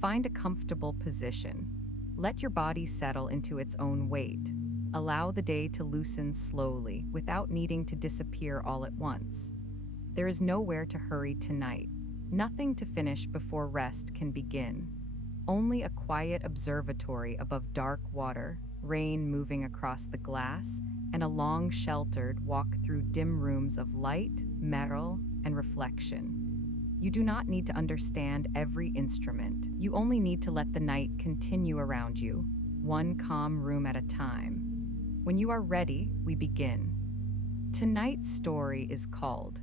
Find a comfortable position. Let your body settle into its own weight. Allow the day to loosen slowly without needing to disappear all at once. There is nowhere to hurry tonight. Nothing to finish before rest can begin. Only a quiet observatory above dark water, rain moving across the glass, and a long sheltered walk through dim rooms of light, metal, and reflection. You do not need to understand every instrument. You only need to let the night continue around you, one calm room at a time. When you are ready, we begin. Tonight's story is called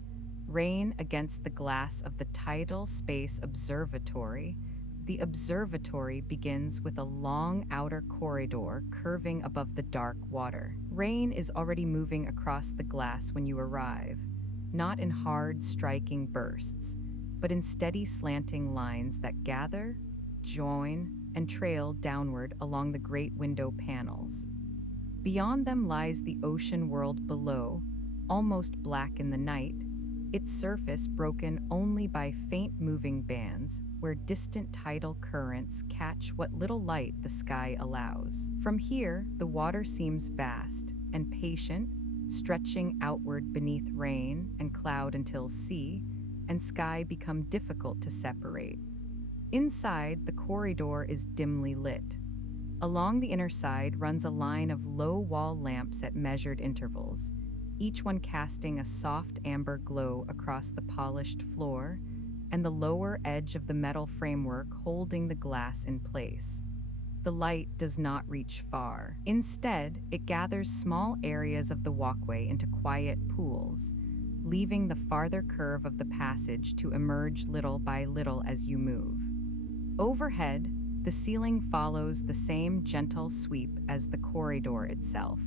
Rain Against the Glass of the Tidal Space Observatory. The observatory begins with a long outer corridor curving above the dark water. Rain is already moving across the glass when you arrive, not in hard, striking bursts, but in steady slanting lines that gather, join, and trail downward along the great window panels. Beyond them lies the ocean world below, almost black in the night, its surface broken only by faint moving bands where distant tidal currents catch what little light the sky allows. From here, the water seems vast and patient, stretching outward beneath rain and cloud until sea and sky become difficult to separate. Inside, the corridor is dimly lit. Along the inner side runs a line of low wall lamps at measured intervals, each one casting a soft amber glow across the polished floor and the lower edge of the metal framework holding the glass in place. The light does not reach far. Instead, it gathers small areas of the walkway into quiet pools, leaving the farther curve of the passage to emerge little by little as you move. Overhead, the ceiling follows the same gentle sweep as the corridor itself,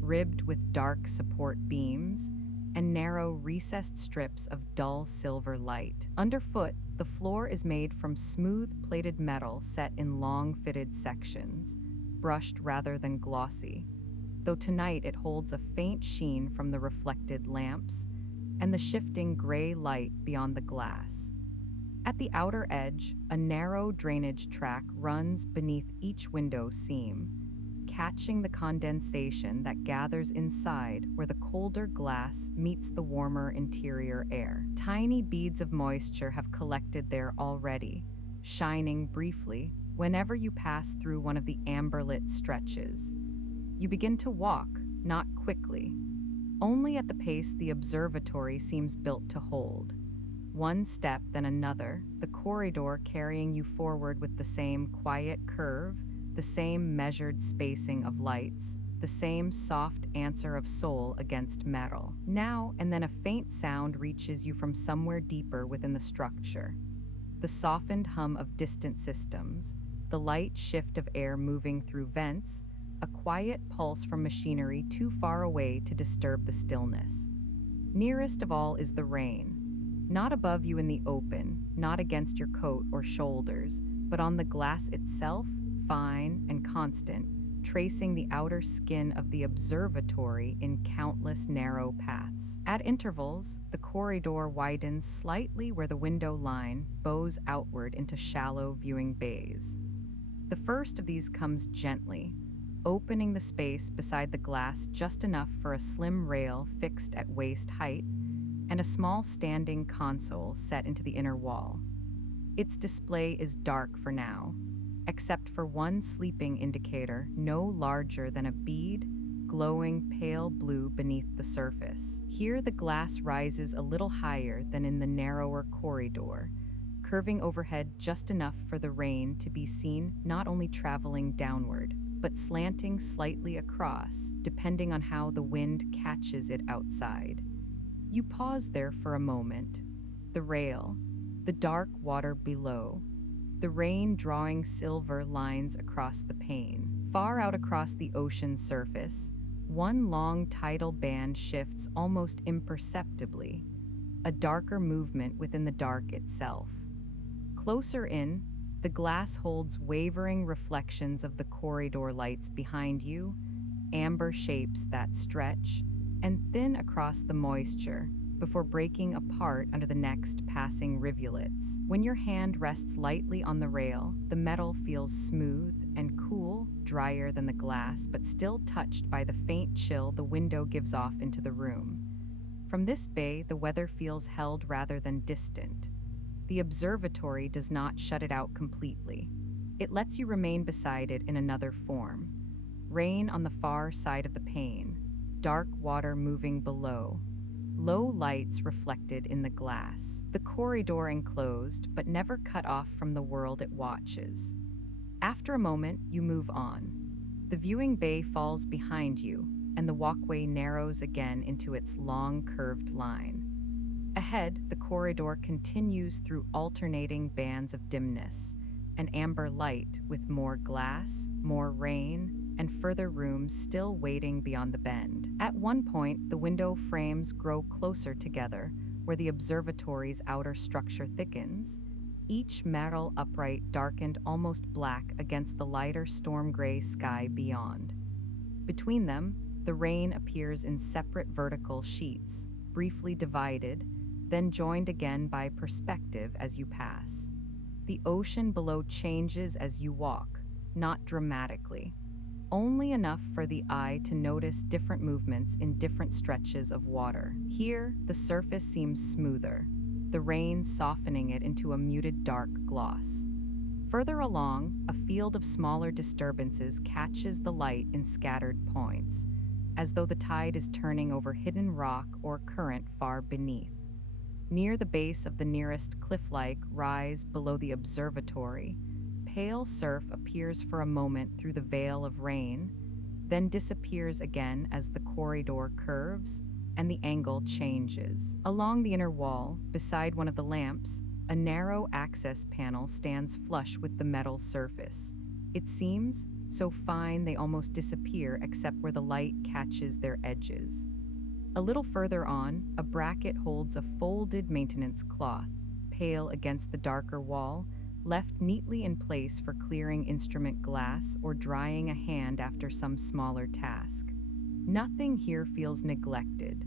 ribbed with dark support beams and narrow recessed strips of dull silver light. Underfoot, the floor is made from smooth plated metal set in long fitted sections, brushed rather than glossy, though tonight it holds a faint sheen from the reflected lamps and the shifting gray light beyond the glass. At the outer edge, a narrow drainage track runs beneath each window seam, catching the condensation that gathers inside where the colder glass meets the warmer interior air. Tiny beads of moisture have collected there already, shining briefly whenever you pass through one of the amber-lit stretches. You begin to walk, not quickly, only at the pace the observatory seems built to hold. One step, then another, the corridor carrying you forward with the same quiet curve, the same measured spacing of lights, the same soft answer of soul against metal. Now and then a faint sound reaches you from somewhere deeper within the structure. The softened hum of distant systems, the light shift of air moving through vents, a quiet pulse from machinery too far away to disturb the stillness. Nearest of all is the rain. Not above you in the open, not against your coat or shoulders, but on the glass itself, fine and constant, tracing the outer skin of the observatory in countless narrow paths. At intervals, the corridor widens slightly where the window line bows outward into shallow viewing bays. The first of these comes gently, opening the space beside the glass just enough for a slim rail fixed at waist height and a small standing console set into the inner wall. Its display is dark for now, except for one sleeping indicator no larger than a bead, glowing pale blue beneath the surface. Here the glass rises a little higher than in the narrower corridor, curving overhead just enough for the rain to be seen not only traveling downward, but slanting slightly across, depending on how the wind catches it outside. You pause there for a moment. The rail, the dark water below, the rain drawing silver lines across the pane. Far out across the ocean surface, one long tidal band shifts almost imperceptibly, a darker movement within the dark itself. Closer in, the glass holds wavering reflections of the corridor lights behind you, amber shapes that stretch and thin across the moisture, before breaking apart under the next passing rivulets. When your hand rests lightly on the rail, the metal feels smooth and cool, drier than the glass, but still touched by the faint chill the window gives off into the room. From this bay, the weather feels held rather than distant. The observatory does not shut it out completely. It lets you remain beside it in another form. Rain on the far side of the pane, dark water moving below, low lights reflected in the glass. The corridor enclosed, but never cut off from the world it watches. After a moment, you move on. The viewing bay falls behind you, and the walkway narrows again into its long, curved line. Ahead, the corridor continues through alternating bands of dimness, an amber light with more glass, more rain, and further rooms still waiting beyond the bend. At one point, the window frames grow closer together, where the observatory's outer structure thickens, each metal upright darkened almost black against the lighter storm gray sky beyond. Between them, the rain appears in separate vertical sheets, briefly divided, then joined again by perspective as you pass. The ocean below changes as you walk, not dramatically, only enough for the eye to notice different movements in different stretches of water. Here, the surface seems smoother, the rain softening it into a muted dark gloss. Further along, a field of smaller disturbances catches the light in scattered points, as though the tide is turning over hidden rock or current far beneath. Near the base of the nearest cliff-like rise below the observatory, pale surf appears for a moment through the veil of rain, then disappears again as the corridor curves and the angle changes. Along the inner wall, beside one of the lamps, a narrow access panel stands flush with the metal surface. It seems so fine they almost disappear except where the light catches their edges. A little further on, a bracket holds a folded maintenance cloth, pale against the darker wall, left neatly in place for clearing instrument glass or drying a hand after some smaller task. Nothing here feels neglected.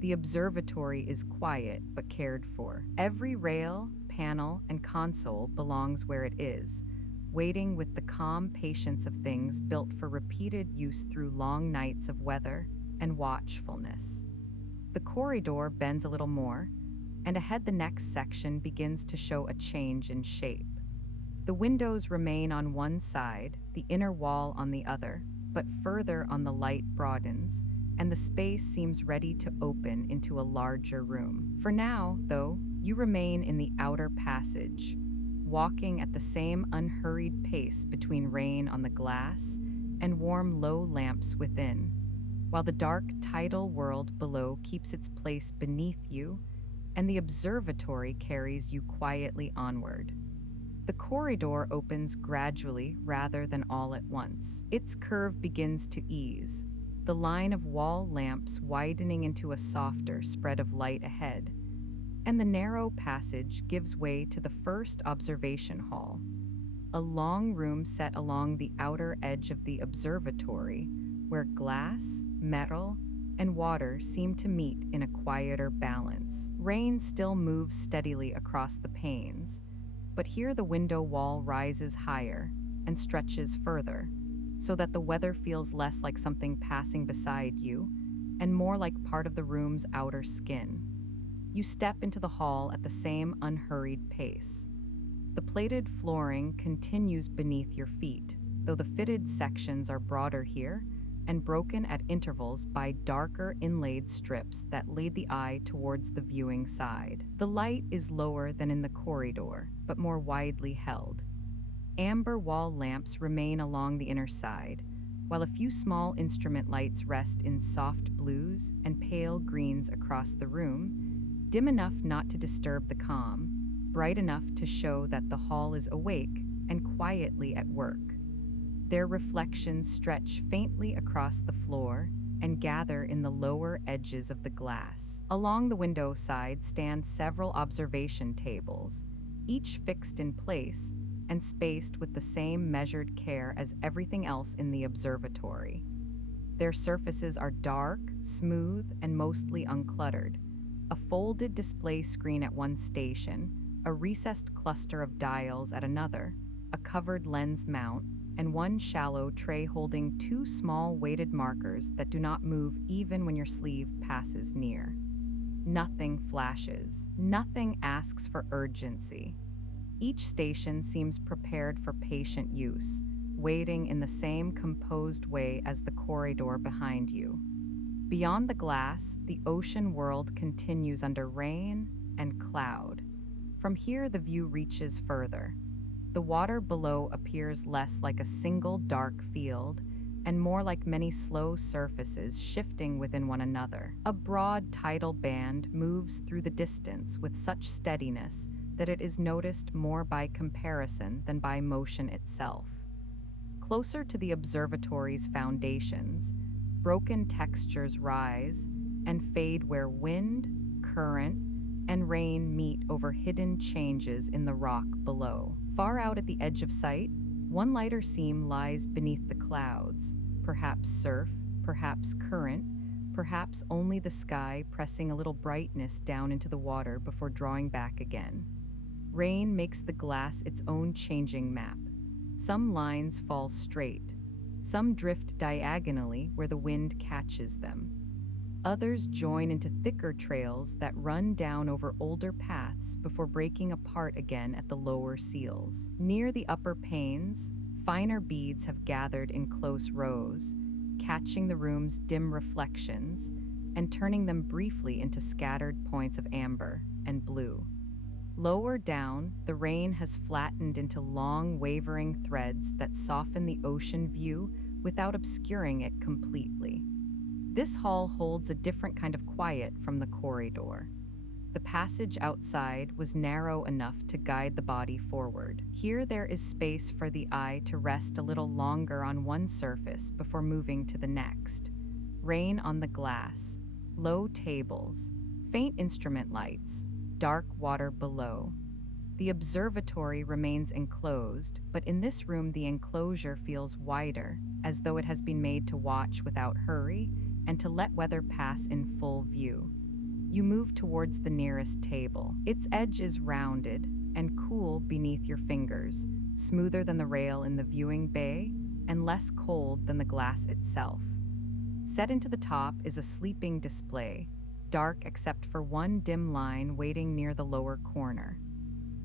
The observatory is quiet but cared for. Every rail, panel, and console belongs where it is, waiting with the calm patience of things built for repeated use through long nights of weather and watchfulness. The corridor bends a little more, and ahead the next section begins to show a change in shape. The windows remain on one side, the inner wall on the other, but further on the light broadens, and the space seems ready to open into a larger room. For now, though, you remain in the outer passage, walking at the same unhurried pace between rain on the glass and warm low lamps within, while the dark tidal world below keeps its place beneath you and the observatory carries you quietly onward. The corridor opens gradually rather than all at once. Its curve begins to ease, the line of wall lamps widening into a softer spread of light ahead, and the narrow passage gives way to the first observation hall, a long room set along the outer edge of the observatory, where glass, metal, and water seem to meet in a quieter balance. Rain still moves steadily across the panes, but here the window wall rises higher and stretches further, so that the weather feels less like something passing beside you and more like part of the room's outer skin. You step into the hall at the same unhurried pace. The plated flooring continues beneath your feet, though the fitted sections are broader here and broken at intervals by darker inlaid strips that lead the eye towards the viewing side. The light is lower than in the corridor, but more widely held. Amber wall lamps remain along the inner side, while a few small instrument lights rest in soft blues and pale greens across the room, dim enough not to disturb the calm, bright enough to show that the hall is awake and quietly at work. Their reflections stretch faintly across the floor and gather in the lower edges of the glass. Along the window side stand several observation tables, each fixed in place and spaced with the same measured care as everything else in the observatory. Their surfaces are dark, smooth, and mostly uncluttered, a folded display screen at one station, a recessed cluster of dials at another, a covered lens mount, and one shallow tray holding two small weighted markers that do not move even when your sleeve passes near. Nothing flashes. Nothing asks for urgency. Each station seems prepared for patient use, waiting in the same composed way as the corridor behind you. Beyond the glass, the ocean world continues under rain and cloud. From here, the view reaches further. The water below appears less like a single dark field and more like many slow surfaces shifting within one another. A broad tidal band moves through the distance with such steadiness that it is noticed more by comparison than by motion itself. Closer to the observatory's foundations, broken textures rise and fade where wind, current, and rain meet over hidden changes in the rock below. Far out at the edge of sight, one lighter seam lies beneath the clouds, perhaps surf, perhaps current, perhaps only the sky pressing a little brightness down into the water before drawing back again. Rain makes the glass its own changing map. Some lines fall straight, some drift diagonally where the wind catches them. Others join into thicker trails that run down over older paths before breaking apart again at the lower seals. Near the upper panes, finer beads have gathered in close rows, catching the room's dim reflections and turning them briefly into scattered points of amber and blue. Lower down, the rain has flattened into long, wavering threads that soften the ocean view without obscuring it completely. This hall holds a different kind of quiet from the corridor. The passage outside was narrow enough to guide the body forward. Here there is space for the eye to rest a little longer on one surface before moving to the next. Rain on the glass, low tables, faint instrument lights, dark water below. The observatory remains enclosed, but in this room the enclosure feels wider, as though it has been made to watch without hurry and to let weather pass in full view. You move towards the nearest table. Its edge is rounded and cool beneath your fingers, smoother than the rail in the viewing bay and less cold than the glass itself. Set into the top is a sleeping display, dark except for one dim line waiting near the lower corner.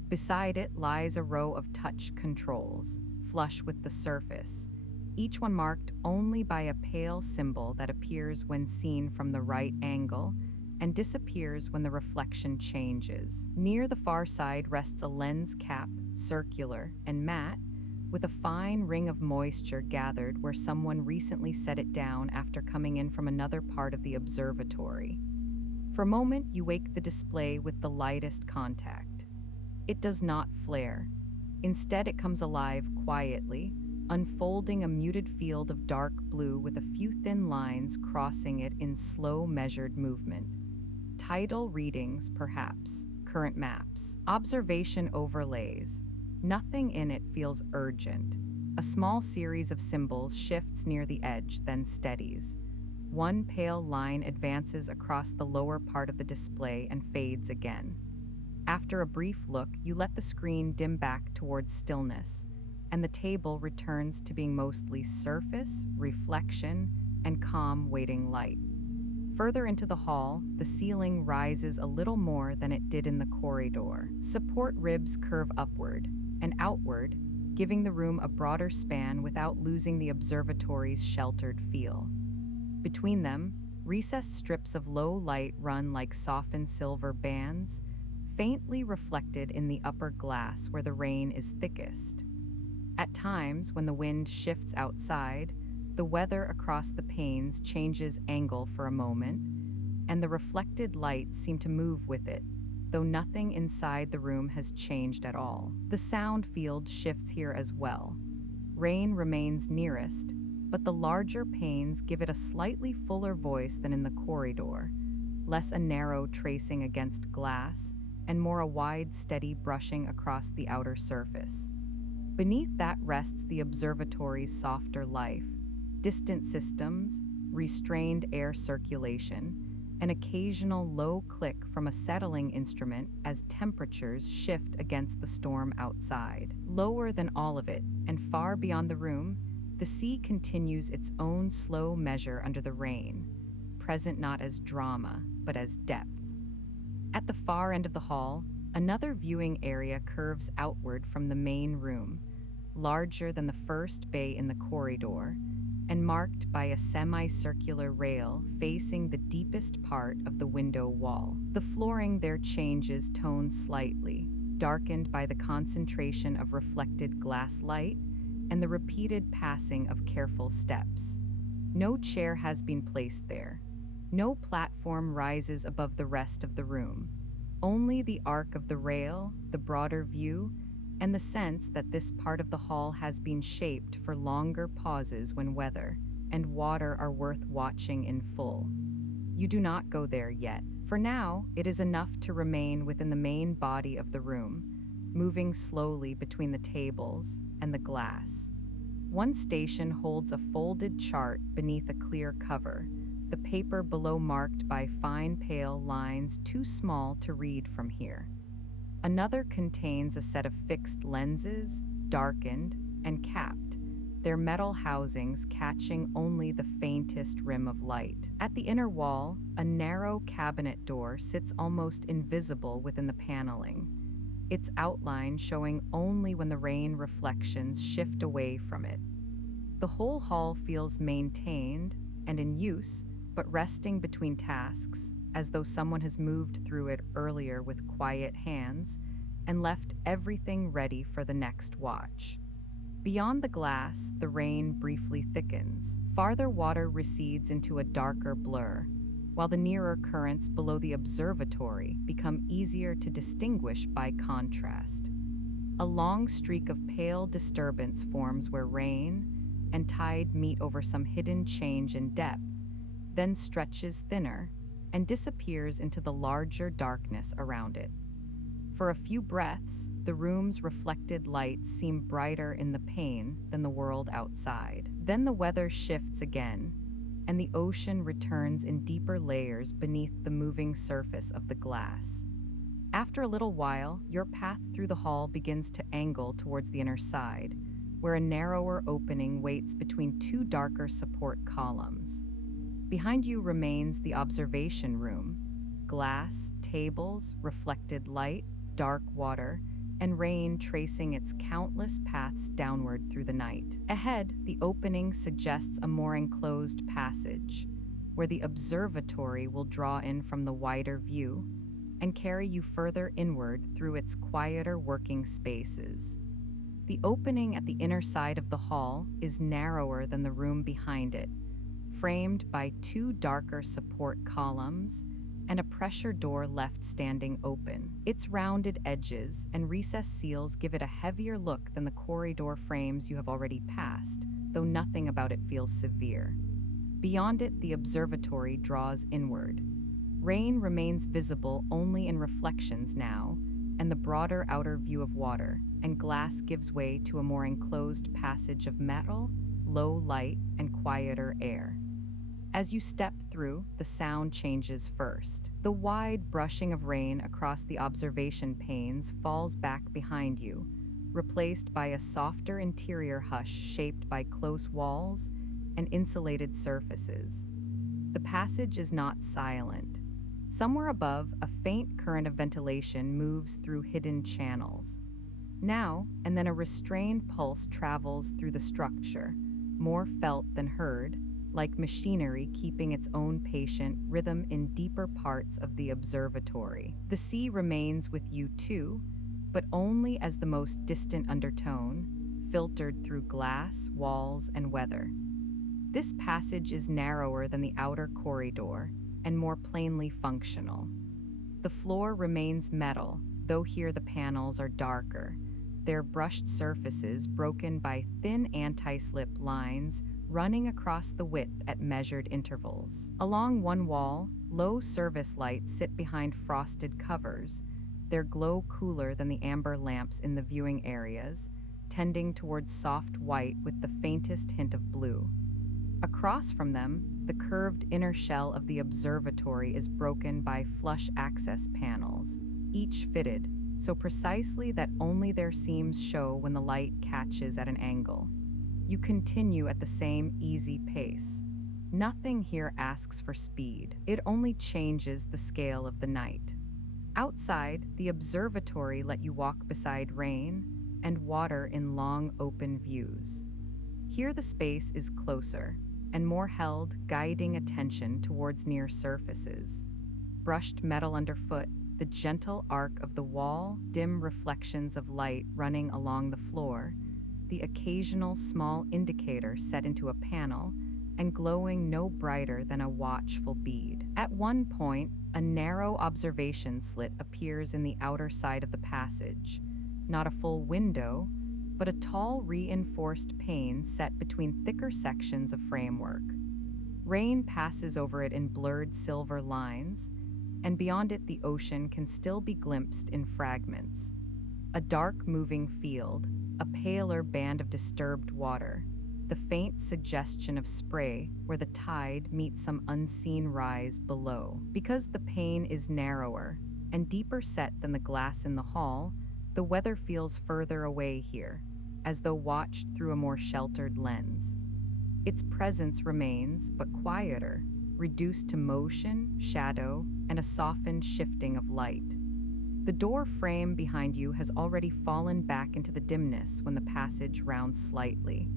Beside it lies a row of touch controls, flush with the surface, each one marked only by a pale symbol that appears when seen from the right angle and disappears when the reflection changes. Near the far side rests a lens cap, circular and matte, with a fine ring of moisture gathered where someone recently set it down after coming in from another part of the observatory. For a moment, you wake the display with the lightest contact. It does not flare. Instead, it comes alive quietly, unfolding a muted field of dark blue with a few thin lines crossing it in slow, measured movement. Tidal readings, perhaps, current maps, observation overlays. Nothing in it feels urgent. A small series of symbols shifts near the edge, then steadies. One pale line advances across the lower part of the display and fades again. After a brief look, you let the screen dim back towards stillness, and the table returns to being mostly surface, reflection, and calm waiting light. Further into the hall, the ceiling rises a little more than it did in the corridor. Support ribs curve upward and outward, giving the room a broader span without losing the observatory's sheltered feel. Between them, recessed strips of low light run like softened silver bands, faintly reflected in the upper glass where the rain is thickest. At times, when the wind shifts outside, the weather across the panes changes angle for a moment, and the reflected lights seem to move with it, though nothing inside the room has changed at all. The sound field shifts here as well. Rain remains nearest, but the larger panes give it a slightly fuller voice than in the corridor, less a narrow tracing against glass, and more a wide, steady brushing across the outer surface. Beneath that rests the observatory's softer life, distant systems, restrained air circulation, an occasional low click from a settling instrument as temperatures shift against the storm outside. Lower than all of it, and far beyond the room, the sea continues its own slow measure under the rain, present not as drama, but as depth. At the far end of the hall, another viewing area curves outward from the main room, larger than the first bay in the corridor, and marked by a semicircular rail facing the deepest part of the window wall. The flooring there changes tone slightly, darkened by the concentration of reflected glass light and the repeated passing of careful steps. No chair has been placed there. No platform rises above the rest of the room. Only the arc of the rail, the broader view, and the sense that this part of the hall has been shaped for longer pauses when weather and water are worth watching in full. You do not go there yet. For now, it is enough to remain within the main body of the room, moving slowly between the tables and the glass. One station holds a folded chart beneath a clear cover, the paper below marked by fine pale lines too small to read from here. Another contains a set of fixed lenses, darkened and capped, their metal housings catching only the faintest rim of light. At the inner wall, a narrow cabinet door sits almost invisible within the paneling, its outline showing only when the rain reflections shift away from it. The whole hall feels maintained and in use, but resting between tasks, as though someone has moved through it earlier with quiet hands and left everything ready for the next watch. Beyond the glass, the rain briefly thickens. Farther water recedes into a darker blur, while the nearer currents below the observatory become easier to distinguish by contrast. A long streak of pale disturbance forms where rain and tide meet over some hidden change in depth, then stretches thinner and disappears into the larger darkness around it. For a few breaths, the room's reflected lights seem brighter in the pane than the world outside. Then the weather shifts again, and the ocean returns in deeper layers beneath the moving surface of the glass. After a little while, your path through the hall begins to angle towards the inner side, where a narrower opening waits between two darker support columns. Behind you remains the observation room, glass, tables, reflected light, dark water, and rain tracing its countless paths downward through the night. Ahead, the opening suggests a more enclosed passage, where the observatory will draw in from the wider view and carry you further inward through its quieter working spaces. The opening at the inner side of the hall is narrower than the room behind it, framed by two darker support columns and a pressure door left standing open. Its rounded edges and recessed seals give it a heavier look than the corridor frames you have already passed, though nothing about it feels severe. Beyond it, the observatory draws inward. Rain remains visible only in reflections now, and the broader outer view of water and glass gives way to a more enclosed passage of metal, low light, and quieter air. As you step through, the sound changes first. The wide brushing of rain across the observation panes falls back behind you, replaced by a softer interior hush shaped by close walls and insulated surfaces. The passage is not silent. Somewhere above, a faint current of ventilation moves through hidden channels. Now and then a restrained pulse travels through the structure, more felt than heard, like machinery keeping its own patient rhythm in deeper parts of the observatory. The sea remains with you too, but only as the most distant undertone, filtered through glass, walls, and weather. This passage is narrower than the outer corridor and more plainly functional. The floor remains metal, though here the panels are darker, their brushed surfaces broken by thin anti-slip lines running across the width at measured intervals. Along one wall, low service lights sit behind frosted covers, their glow cooler than the amber lamps in the viewing areas, tending towards soft white with the faintest hint of blue. Across from them, the curved inner shell of the observatory is broken by flush access panels, each fitted so precisely that only their seams show when the light catches at an angle. You continue at the same easy pace. Nothing here asks for speed, it only changes the scale of the night. Outside, the observatory let you walk beside rain and water in long open views. Here the space is closer and more held, guiding attention towards near surfaces. Brushed metal underfoot, the gentle arc of the wall, dim reflections of light running along the floor, the occasional small indicator set into a panel, and glowing no brighter than a watchful bead. At one point, a narrow observation slit appears in the outer side of the passage. Not a full window, but a tall reinforced pane set between thicker sections of framework. Rain passes over it in blurred silver lines, and beyond it the ocean can still be glimpsed in fragments. A dark moving field, a paler band of disturbed water, the faint suggestion of spray where the tide meets some unseen rise below. Because the pane is narrower and deeper set than the glass in the hall, the weather feels further away here, as though watched through a more sheltered lens. Its presence remains, but quieter, reduced to motion, shadow, and a softened shifting of light. The door frame behind you has already fallen back into the dimness when the passage rounds slightly,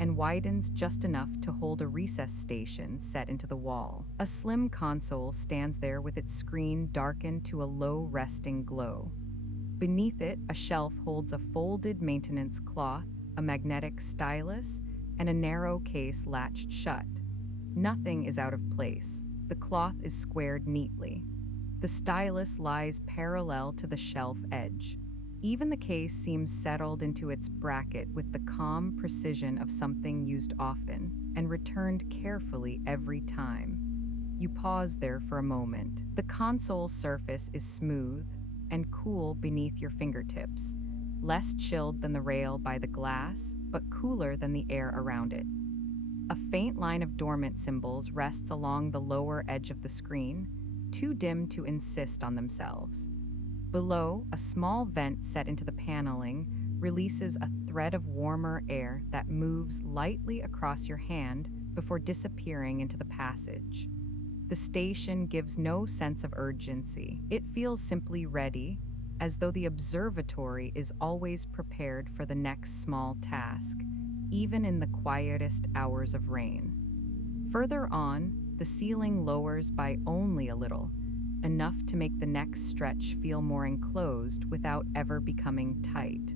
and widens just enough to hold a recess station set into the wall. A slim console stands there with its screen darkened to a low resting glow. Beneath it, a shelf holds a folded maintenance cloth, a magnetic stylus, and a narrow case latched shut. Nothing is out of place. The cloth is squared neatly. The stylus lies parallel to the shelf edge. Even the case seems settled into its bracket with the calm precision of something used often and returned carefully every time. You pause there for a moment. The console surface is smooth and cool beneath your fingertips, less chilled than the rail by the glass, but cooler than the air around it. A faint line of dormant symbols rests along the lower edge of the screen, too dim to insist on themselves. Below, a small vent set into the paneling releases a thread of warmer air that moves lightly across your hand before disappearing into the passage. The station gives no sense of urgency. It feels simply ready, as though the observatory is always prepared for the next small task, even in the quietest hours of rain. Further on, the ceiling lowers by only a little, enough to make the next stretch feel more enclosed without ever becoming tight.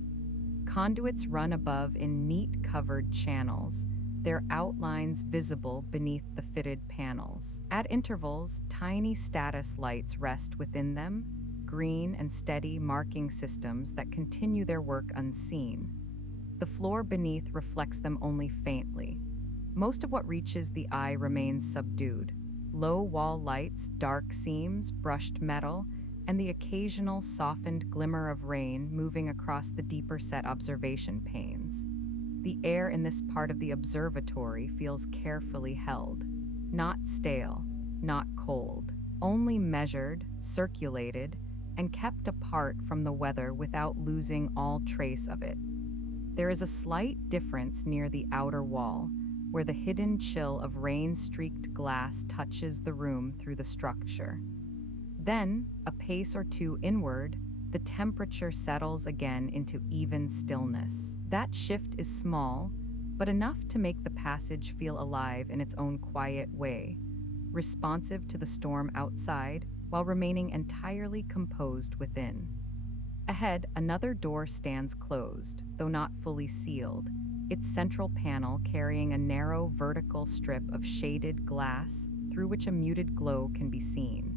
Conduits run above in neat covered channels, their outlines visible beneath the fitted panels. At intervals, tiny status lights rest within them, green and steady marking systems that continue their work unseen. The floor beneath reflects them only faintly. Most of what reaches the eye remains subdued. Low wall lights, dark seams, brushed metal, and the occasional softened glimmer of rain moving across the deeper set observation panes. The air in this part of the observatory feels carefully held, not stale, not cold, only measured, circulated, and kept apart from the weather without losing all trace of it. There is a slight difference near the outer wall, where the hidden chill of rain-streaked glass touches the room through the structure. Then, a pace or two inward, the temperature settles again into even stillness. That shift is small, but enough to make the passage feel alive in its own quiet way, responsive to the storm outside while remaining entirely composed within. Ahead, another door stands closed, though not fully sealed, its central panel carrying a narrow vertical strip of shaded glass through which a muted glow can be seen.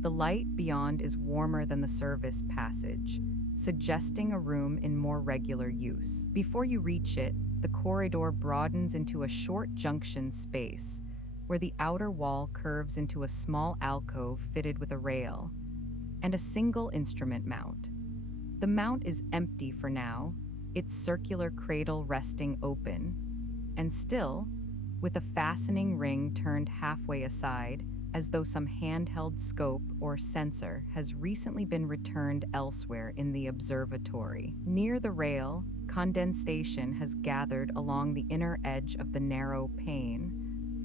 The light beyond is warmer than the service passage, suggesting a room in more regular use. Before you reach it, the corridor broadens into a short junction space, where the outer wall curves into a small alcove fitted with a rail and a single instrument mount. The mount is empty for now, its circular cradle resting open, and still, with a fastening ring turned halfway aside, as though some handheld scope or sensor has recently been returned elsewhere in the observatory. Near the rail, condensation has gathered along the inner edge of the narrow pane,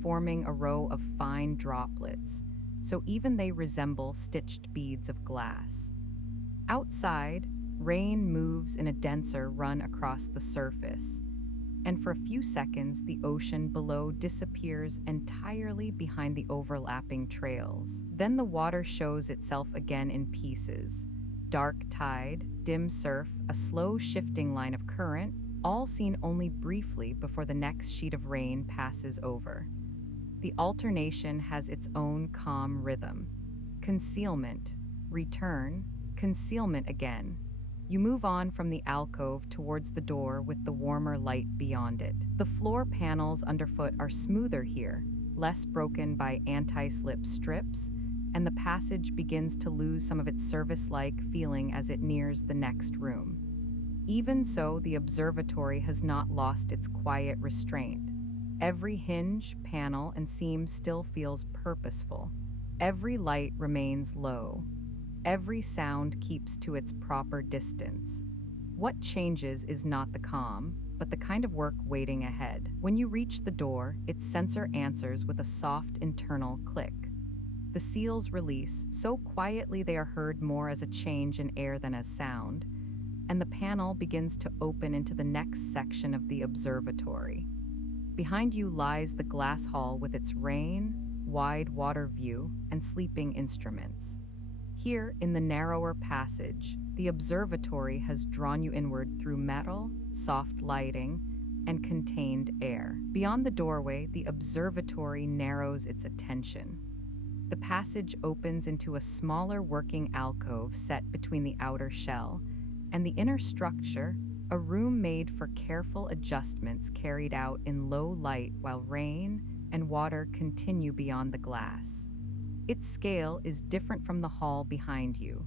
forming a row of fine droplets, so even they resemble stitched beads of glass. Outside, rain moves in a denser run across the surface, and for a few seconds, the ocean below disappears entirely behind the overlapping trails. Then the water shows itself again in pieces. Dark tide, dim surf, a slow shifting line of current, all seen only briefly before the next sheet of rain passes over. The alternation has its own calm rhythm. Concealment, return, concealment again. You move on from the alcove towards the door with the warmer light beyond it. The floor panels underfoot are smoother here, less broken by anti-slip strips, and the passage begins to lose some of its service-like feeling as it nears the next room. Even so, the observatory has not lost its quiet restraint. Every hinge, panel, and seam still feels purposeful. Every light remains low. Every sound keeps to its proper distance. What changes is not the calm, but the kind of work waiting ahead. When you reach the door, its sensor answers with a soft internal click. The seals release, so quietly they are heard more as a change in air than as sound, and the panel begins to open into the next section of the observatory. Behind you lies the glass hall with its rain, wide water view, and sleeping instruments. Here, in the narrower passage, the observatory has drawn you inward through metal, soft lighting, and contained air. Beyond the doorway, the observatory narrows its attention. The passage opens into a smaller working alcove set between the outer shell and the inner structure, a room made for careful adjustments carried out in low light while rain and water continue beyond the glass. Its scale is different from the hall behind you.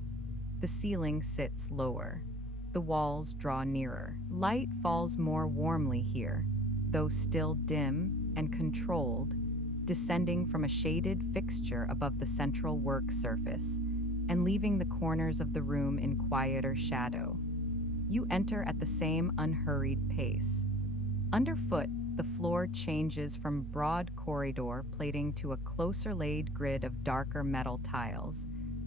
The ceiling sits lower. The walls draw nearer. Light falls more warmly here, though still dim and controlled, descending from a shaded fixture above the central work surface and leaving the corners of the room in quieter shadow. You enter at the same unhurried pace. Underfoot, the floor changes from broad corridor plating to a closer laid grid of darker metal tiles,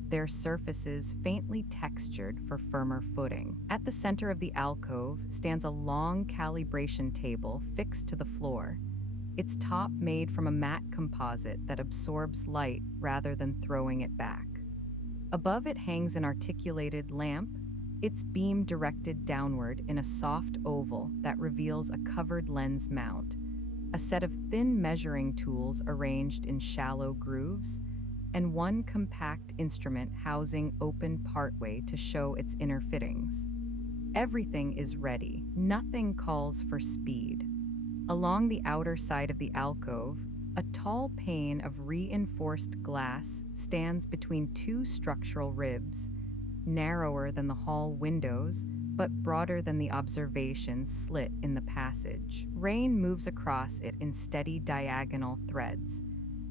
their surfaces faintly textured for firmer footing. At the center of the alcove stands a long calibration table fixed to the floor, its top made from a matte composite that absorbs light rather than throwing it back. Above it hangs an articulated lamp, its beam directed downward in a soft oval that reveals a covered lens mount, a set of thin measuring tools arranged in shallow grooves, and one compact instrument housing open partway to show its inner fittings. Everything is ready. Nothing calls for speed. Along the outer side of the alcove, a tall pane of reinforced glass stands between two structural ribs, narrower than the hall windows, but broader than the observation slit in the passage. Rain moves across it in steady diagonal threads,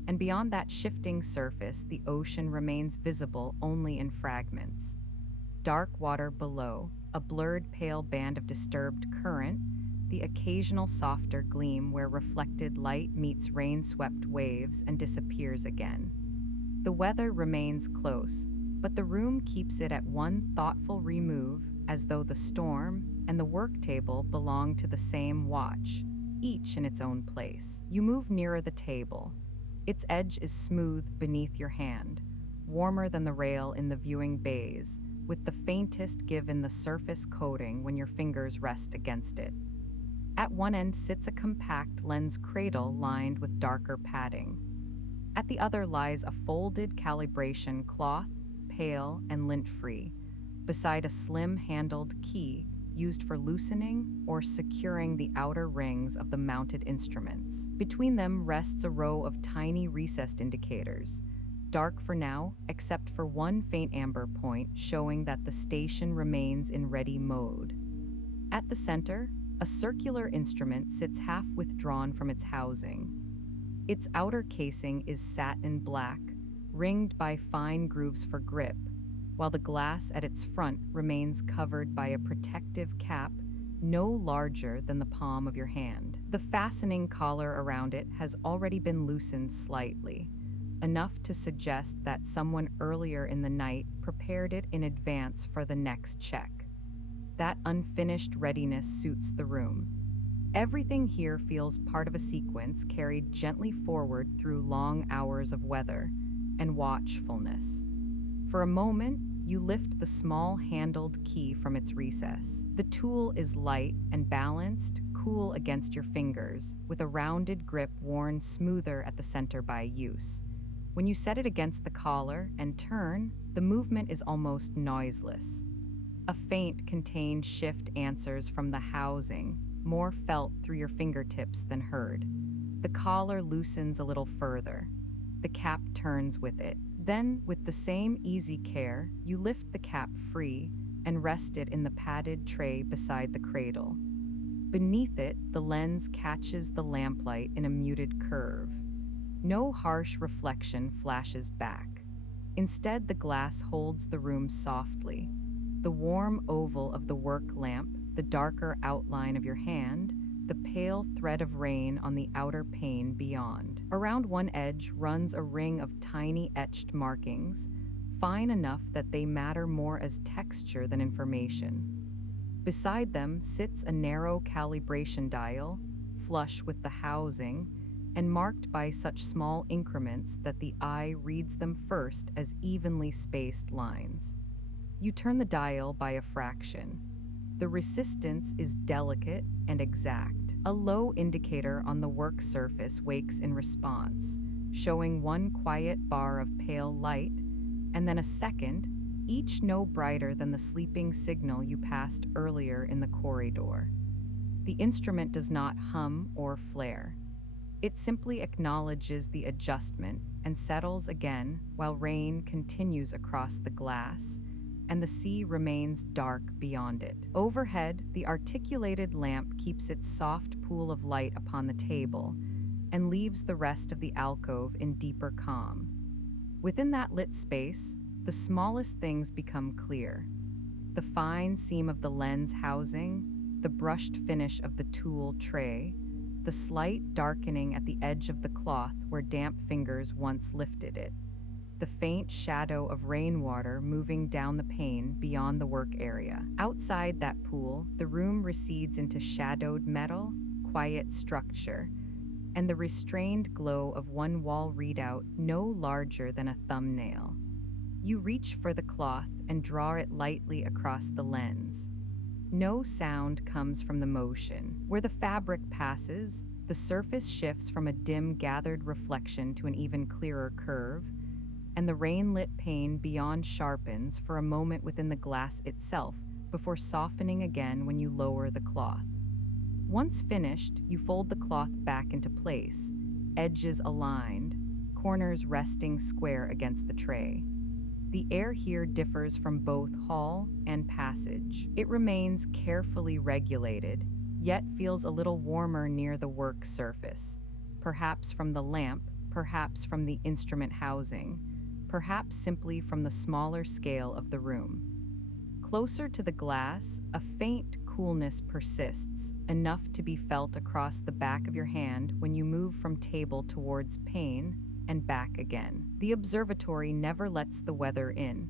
and beyond that shifting surface, the ocean remains visible only in fragments. Dark water below, a blurred pale band of disturbed current, the occasional softer gleam where reflected light meets rain-swept waves and disappears again. The weather remains close, but the room keeps it at one thoughtful remove, as though the storm and the work table belong to the same watch, each in its own place. You move nearer the table. Its edge is smooth beneath your hand, warmer than the rail in the viewing bays, with the faintest give in the surface coating when your fingers rest against it. At one end sits a compact lens cradle lined with darker padding. At the other lies a folded calibration cloth, pale and lint-free, beside a slim-handled key used for loosening or securing the outer rings of the mounted instruments. Between them rests a row of tiny recessed indicators, dark for now, except for one faint amber point showing that the station remains in ready mode. At the center, a circular instrument sits half withdrawn from its housing, Its outer casing is satin black, ringed by fine grooves for grip, while the glass at its front remains covered by a protective cap no larger than the palm of your hand. The fastening collar around it has already been loosened slightly, enough to suggest that someone earlier in the night prepared it in advance for the next check. That unfinished readiness suits the room. Everything here feels part of a sequence carried gently forward through long hours of weather and watchfulness. For a moment, you lift the small handled key from its recess. The tool is light and balanced, cool against your fingers, with a rounded grip worn smoother at the center by use. When you set it against the collar and turn, the movement is almost noiseless. A faint, contained shift answers from the housing, more felt through your fingertips than heard. The collar loosens a little further. The cap turns with it. Then, with the same easy care, you lift the cap free and rest it in the padded tray beside the cradle. Beneath it, the lens catches the lamplight in a muted curve. No harsh reflection flashes back. Instead, the glass holds the room softly. The warm oval of the work lamp, the darker outline of your hand, the pale thread of rain on the outer pane beyond. Around one edge runs a ring of tiny etched markings, fine enough that they matter more as texture than information. Beside them sits a narrow calibration dial, flush with the housing, and marked by such small increments that the eye reads them first as evenly spaced lines. You turn the dial by a fraction. The resistance is delicate and exact. A low indicator on the work surface wakes in response, showing one quiet bar of pale light, and then a second, each no brighter than the sleeping signal you passed earlier in the corridor. The instrument does not hum or flare. It simply acknowledges the adjustment and settles again while rain continues across the glass and the sea remains dark beyond it. Overhead, the articulated lamp keeps its soft pool of light upon the table and leaves the rest of the alcove in deeper calm. Within that lit space, the smallest things become clear. The fine seam of the lens housing, the brushed finish of the tool tray, the slight darkening at the edge of the cloth where damp fingers once lifted it, the faint shadow of rainwater moving down the pane beyond the work area. Outside that pool, the room recedes into shadowed metal, quiet structure, and the restrained glow of one wall readout no larger than a thumbnail. You reach for the cloth and draw it lightly across the lens. No sound comes from the motion. Where the fabric passes, the surface shifts from a dim gathered reflection to an even clearer curve, and the rain-lit pane beyond sharpens for a moment within the glass itself before softening again when you lower the cloth. Once finished, you fold the cloth back into place, edges aligned, corners resting square against the tray. The air here differs from both hall and passage. It remains carefully regulated, yet feels a little warmer near the work surface, perhaps from the lamp, perhaps from the instrument housing, perhaps simply from the smaller scale of the room. Closer to the glass, a faint coolness persists, enough to be felt across the back of your hand when you move from table towards pane and back again. The observatory never lets the weather in,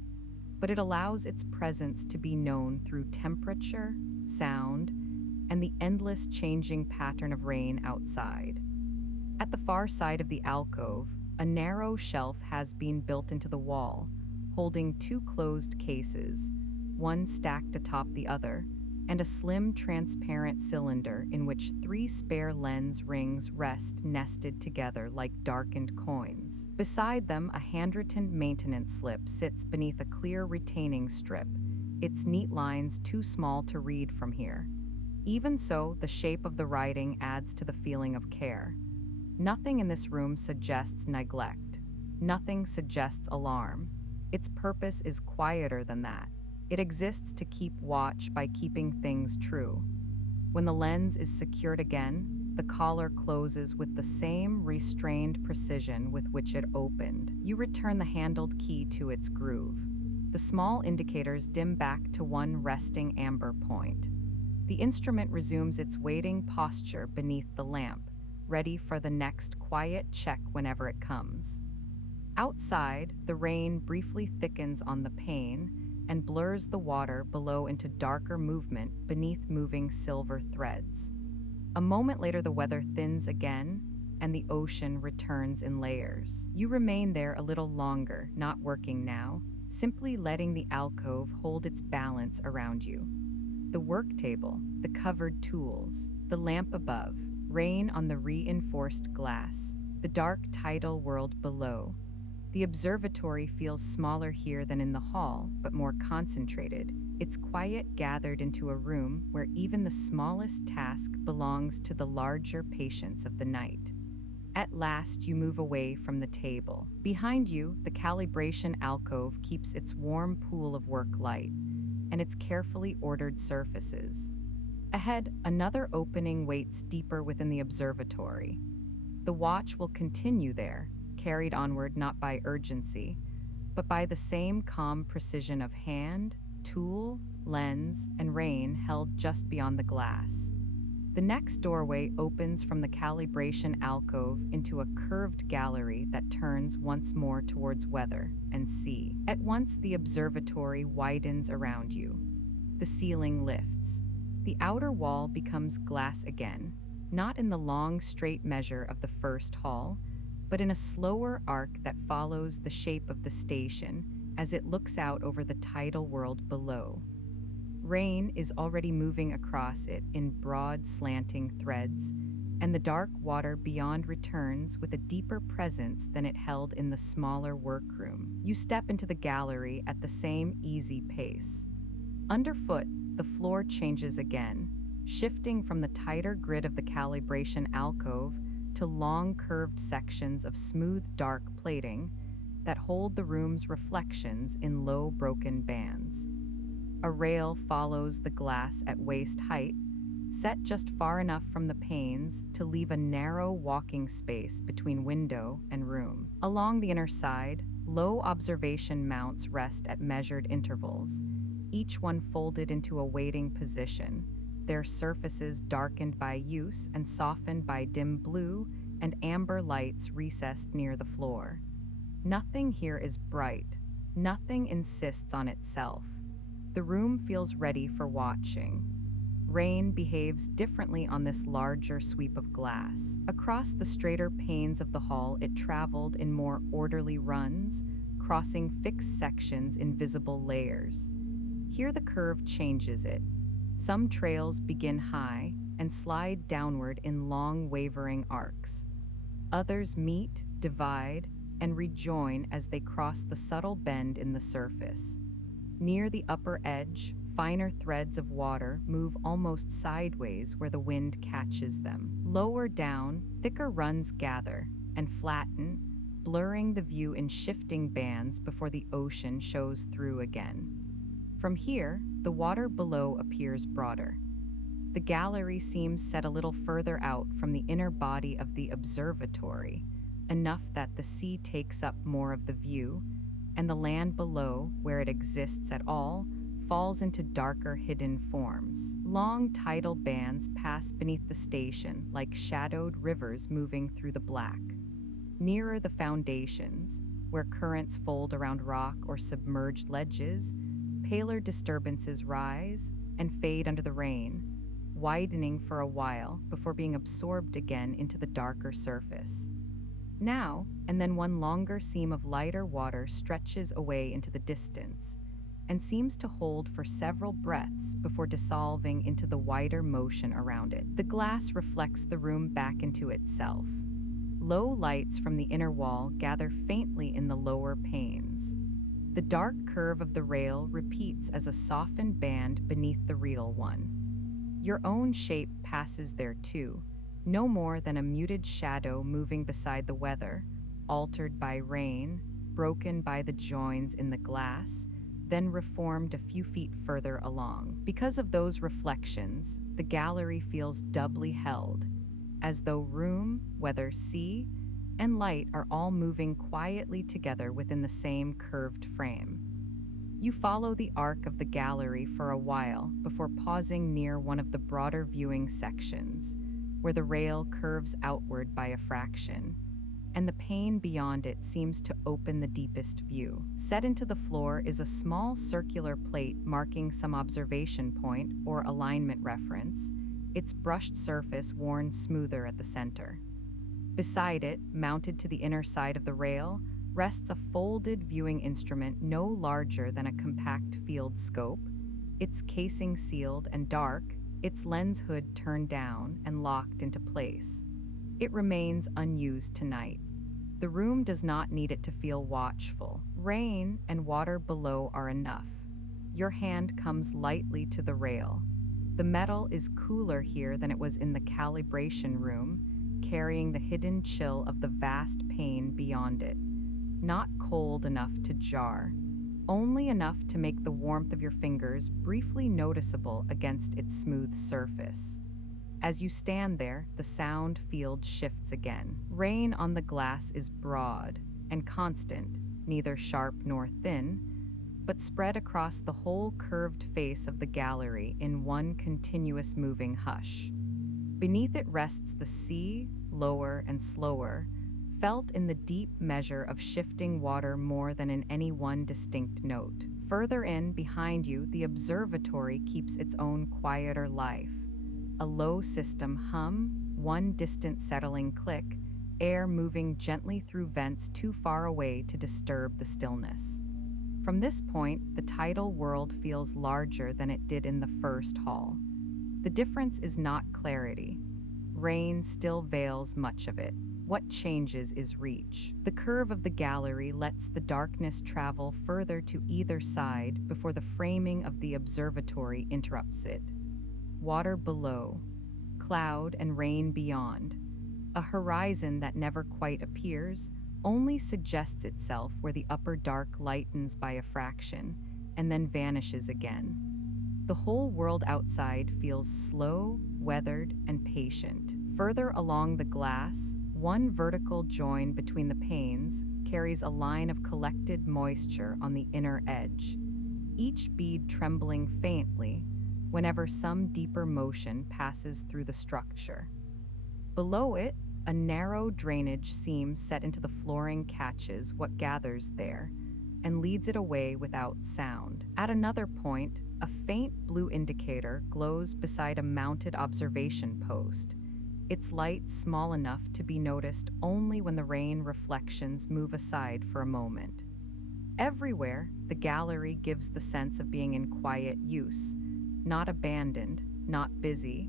but it allows its presence to be known through temperature, sound, and the endless changing pattern of rain outside. At the far side of the alcove, a narrow shelf has been built into the wall, holding two closed cases, one stacked atop the other, and a slim transparent cylinder in which 3 spare lens rings rest nested together like darkened coins. Beside them, a handwritten maintenance slip sits beneath a clear retaining strip, its neat lines too small to read from here. Even so, the shape of the writing adds to the feeling of care. Nothing in this room suggests neglect. Nothing suggests alarm. Its purpose is quieter than that. It exists to keep watch by keeping things true. When the lens is secured again, The collar closes with the same restrained precision with which it opened. You return the handled key to its groove. The small indicators dim back to one resting amber point. The instrument resumes its waiting posture beneath the lamp, ready for the next quiet check whenever it comes. Outside, the rain briefly thickens on the pane and blurs the water below into darker movement beneath moving silver threads. A moment later, the weather thins again, and the ocean returns in layers. You remain there a little longer, not working now, simply letting the alcove hold its balance around you. The work table, the covered tools, the lamp above, rain on the reinforced glass, the dark tidal world below. The observatory feels smaller here than in the hall, but more concentrated. Its quiet gathered into a room where even the smallest task belongs to the larger patience of the night. At last, you move away from the table. Behind you, the calibration alcove keeps its warm pool of work light and its carefully ordered surfaces. Ahead, another opening waits deeper within the observatory. The watch will continue there, carried onward not by urgency, but by the same calm precision of hand, tool, lens, and rain held just beyond the glass. The next doorway opens from the calibration alcove into a curved gallery that turns once more towards weather and sea. At once, the observatory widens around you. The ceiling lifts. The outer wall becomes glass again, not in the long, straight measure of the first hall, but in a slower arc that follows the shape of the station as it looks out over the tidal world below. Rain is already moving across it in broad, slanting threads, and the dark water beyond returns with a deeper presence than it held in the smaller workroom. You step into the gallery at the same easy pace. Underfoot, the floor changes again, shifting from the tighter grid of the calibration alcove to long curved sections of smooth dark plating that hold the room's reflections in low broken bands. A rail follows the glass at waist height, set just far enough from the panes to leave a narrow walking space between window and room. Along the inner side, low observation mounts rest at measured intervals, each one folded into a waiting position, their surfaces darkened by use and softened by dim blue and amber lights recessed near the floor. Nothing here is bright. Nothing insists on itself. The room feels ready for watching. Rain behaves differently on this larger sweep of glass. Across the straighter panes of the hall, it traveled in more orderly runs, crossing fixed sections in visible layers. Here the curve changes it. Some trails begin high and slide downward in long, wavering arcs. Others meet, divide, and rejoin as they cross the subtle bend in the surface. Near the upper edge, finer threads of water move almost sideways where the wind catches them. Lower down, thicker runs gather and flatten, blurring the view in shifting bands before the ocean shows through again. From here, the water below appears broader. The gallery seems set a little further out from the inner body of the observatory, enough that the sea takes up more of the view, and the land below, where it exists at all, falls into darker hidden forms. Long tidal bands pass beneath the station like shadowed rivers moving through the black. Nearer the foundations, where currents fold around rock or submerged ledges, paler disturbances rise and fade under the rain, widening for a while before being absorbed again into the darker surface. Now, and then one longer seam of lighter water stretches away into the distance and seems to hold for several breaths before dissolving into the wider motion around it. The glass reflects the room back into itself. Low lights from the inner wall gather faintly in the lower panes. The dark curve of the rail repeats as a softened band beneath the real one. Your own shape passes there too, no more than a muted shadow moving beside the weather, altered by rain, broken by the joins in the glass, then reformed a few feet further along. Because of those reflections, the gallery feels doubly held, as though room, weather, sea, and light are all moving quietly together within the same curved frame. You follow the arc of the gallery for a while before pausing near one of the broader viewing sections, where the rail curves outward by a fraction, and the pane beyond it seems to open the deepest view. Set into the floor is a small circular plate marking some observation point or alignment reference, its brushed surface worn smoother at the center. Beside it, mounted to the inner side of the rail, rests a folded viewing instrument no larger than a compact field scope, its casing sealed and dark, its lens hood turned down and locked into place. It remains unused tonight. The room does not need it to feel watchful. Rain and water below are enough. Your hand comes lightly to the rail. The metal is cooler here than it was in the calibration room, carrying the hidden chill of the vast pane beyond it. Not cold enough to jar, only enough to make the warmth of your fingers briefly noticeable against its smooth surface. As you stand there, the sound field shifts again. Rain on the glass is broad and constant, neither sharp nor thin, but spread across the whole curved face of the gallery in one continuous moving hush. Beneath it rests the sea, lower and slower, felt in the deep measure of shifting water more than in any one distinct note. Further in, behind you, the observatory keeps its own quieter life. A low system hum, one distant settling click, air moving gently through vents too far away to disturb the stillness. From this point, the tidal world feels larger than it did in the first hall. The difference is not clarity. Rain still veils much of it. What changes is reach. The curve of the gallery lets the darkness travel further to either side before the framing of the observatory interrupts it. Water below, cloud and rain beyond. A horizon that never quite appears, only suggests itself where the upper dark lightens by a fraction and then vanishes again. The whole world outside feels slow, weathered, and patient. Further along the glass, one vertical join between the panes carries a line of collected moisture on the inner edge, each bead trembling faintly whenever some deeper motion passes through the structure. Below it, a narrow drainage seam set into the flooring catches what gathers there and leads it away without sound. At another point, a faint blue indicator glows beside a mounted observation post, its light small enough to be noticed only when the rain reflections move aside for a moment. Everywhere, the gallery gives the sense of being in quiet use, not abandoned, not busy,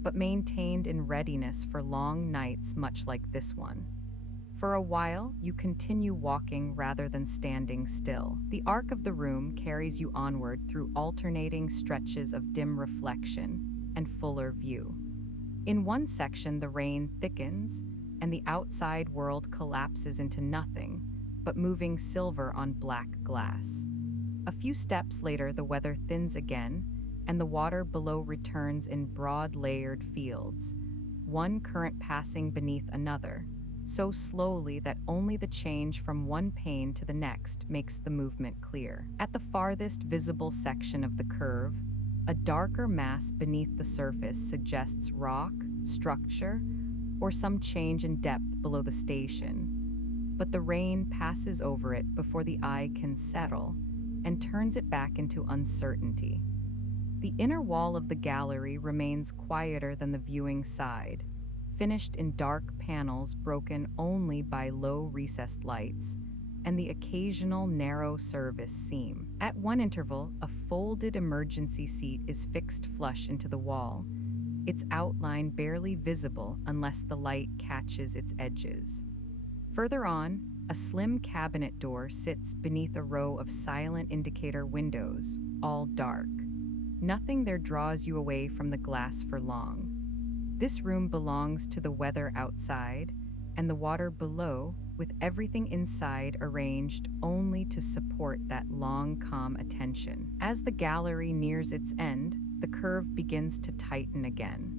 but maintained in readiness for long nights much like this one. For a while, you continue walking rather than standing still. The arc of the room carries you onward through alternating stretches of dim reflection and fuller view. In one section, the rain thickens, and the outside world collapses into nothing but moving silver on black glass. A few steps later, the weather thins again, and the water below returns in broad layered fields, one current passing beneath another, so slowly that only the change from one pane to the next makes the movement clear. At the farthest visible section of the curve, a darker mass beneath the surface suggests rock, structure, or some change in depth below the station, but the rain passes over it before the eye can settle and turns it back into uncertainty. The inner wall of the gallery remains quieter than the viewing side, finished in dark panels broken only by low recessed lights and the occasional narrow service seam. At one interval, a folded emergency seat is fixed flush into the wall, its outline barely visible unless the light catches its edges. Further on, a slim cabinet door sits beneath a row of silent indicator windows, all dark. Nothing there draws you away from the glass for long. This room belongs to the weather outside and the water below, with everything inside arranged only to support that long, calm attention. As the gallery nears its end, the curve begins to tighten again.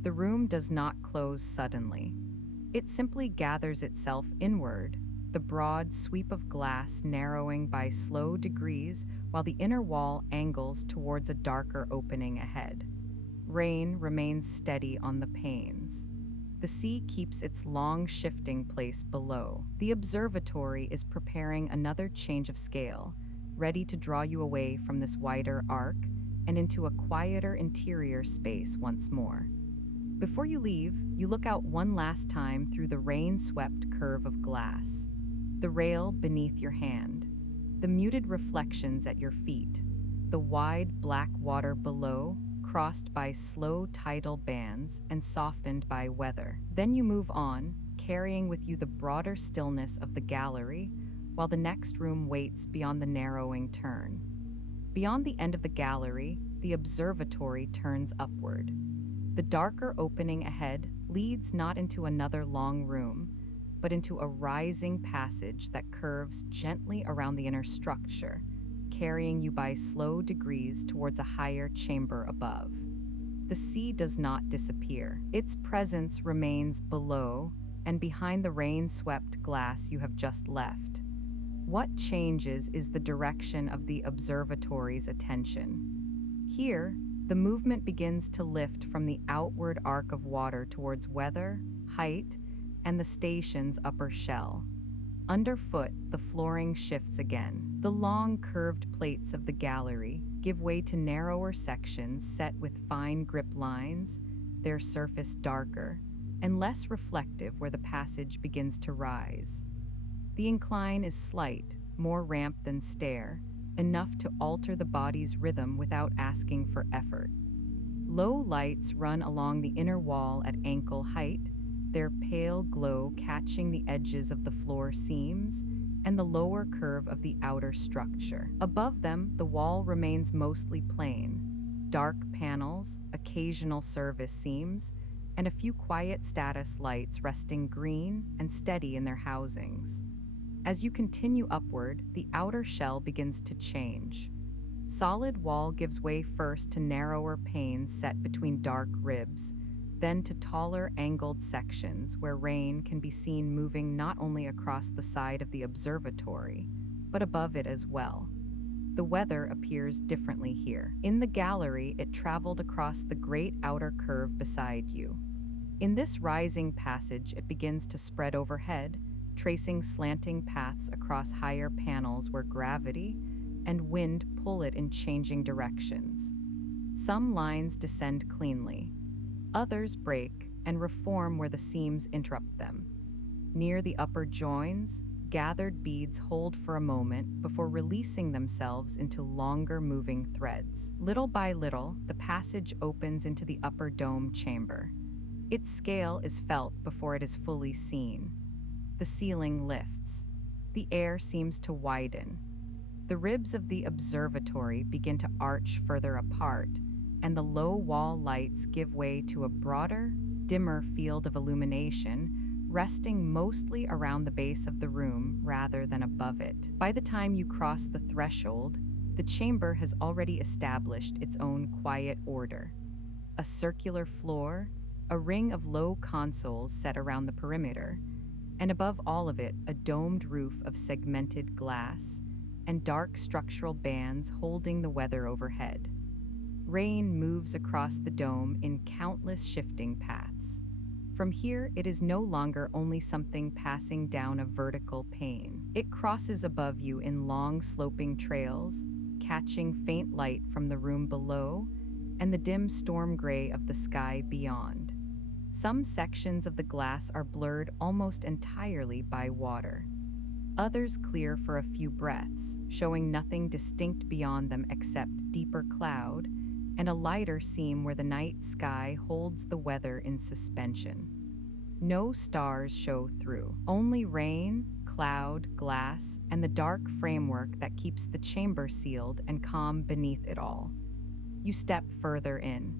The The room does not close suddenly. It simply gathers itself inward, the broad sweep of glass narrowing by slow degrees while the inner wall angles towards a darker opening ahead. Rain remains steady on the panes. The sea keeps its long shifting place below. The observatory is preparing another change of scale, ready to draw you away from this wider arc and into a quieter interior space once more. Before you leave, you look out one last time through the rain-swept curve of glass. The rail beneath your hand, the muted reflections at your feet, the wide black water below, crossed by slow tidal bands and softened by weather. Then you move on, carrying with you the broader stillness of the gallery, while the next room waits beyond the narrowing turn. Beyond the end of the gallery, the observatory turns upward. The darker opening ahead leads not into another long room, but into a rising passage that curves gently around the inner structure, carrying you by slow degrees towards a higher chamber above. The sea does not disappear. Its presence remains below and behind the rain-swept glass you have just left. What changes is the direction of the observatory's attention. Here, the movement begins to lift from the outward arc of water towards weather, height, and the station's upper shell. Underfoot, the flooring shifts again. The long, curved plates of the gallery give way to narrower sections set with fine grip lines, their surface darker, and less reflective where the passage begins to rise. The incline is slight, more ramp than stair, enough to alter the body's rhythm without asking for effort. Low lights run along the inner wall at ankle height, their pale glow catching the edges of the floor seams and the lower curve of the outer structure. Above them, the wall remains mostly plain. Dark panels, occasional service seams, and a few quiet status lights resting green and steady in their housings. As you continue upward, the outer shell begins to change. Solid wall gives way first to narrower panes set between dark ribs, then to taller angled sections where rain can be seen moving not only across the side of the observatory, but above it as well. The weather appears differently here. In the gallery, it traveled across the great outer curve beside you. In this rising passage, it begins to spread overhead, tracing slanting paths across higher panels where gravity and wind pull it in changing directions. Some lines descend cleanly, others break and reform where the seams interrupt them. Near the upper joins, gathered beads hold for a moment before releasing themselves into longer moving threads. Little by little, the passage opens into the upper dome chamber. Its scale is felt before it is fully seen. The ceiling lifts. The air seems to widen. The ribs of the observatory begin to arch further apart, and the low wall lights give way to a broader, dimmer field of illumination, resting mostly around the base of the room rather than above it. By the time you cross the threshold, the chamber has already established its own quiet order. A circular floor, a ring of low consoles set around the perimeter, and above all of it, a domed roof of segmented glass and dark structural bands holding the weather overhead. Rain moves across the dome in countless shifting paths. From here, it is no longer only something passing down a vertical pane. It crosses above you in long sloping trails, catching faint light from the room below and the dim storm gray of the sky beyond. Some sections of the glass are blurred almost entirely by water. Others clear for a few breaths, showing nothing distinct beyond them except deeper cloud and a lighter seam where the night sky holds the weather in suspension. No stars show through, only rain, cloud, glass, and the dark framework that keeps the chamber sealed and calm beneath it all. You step further in.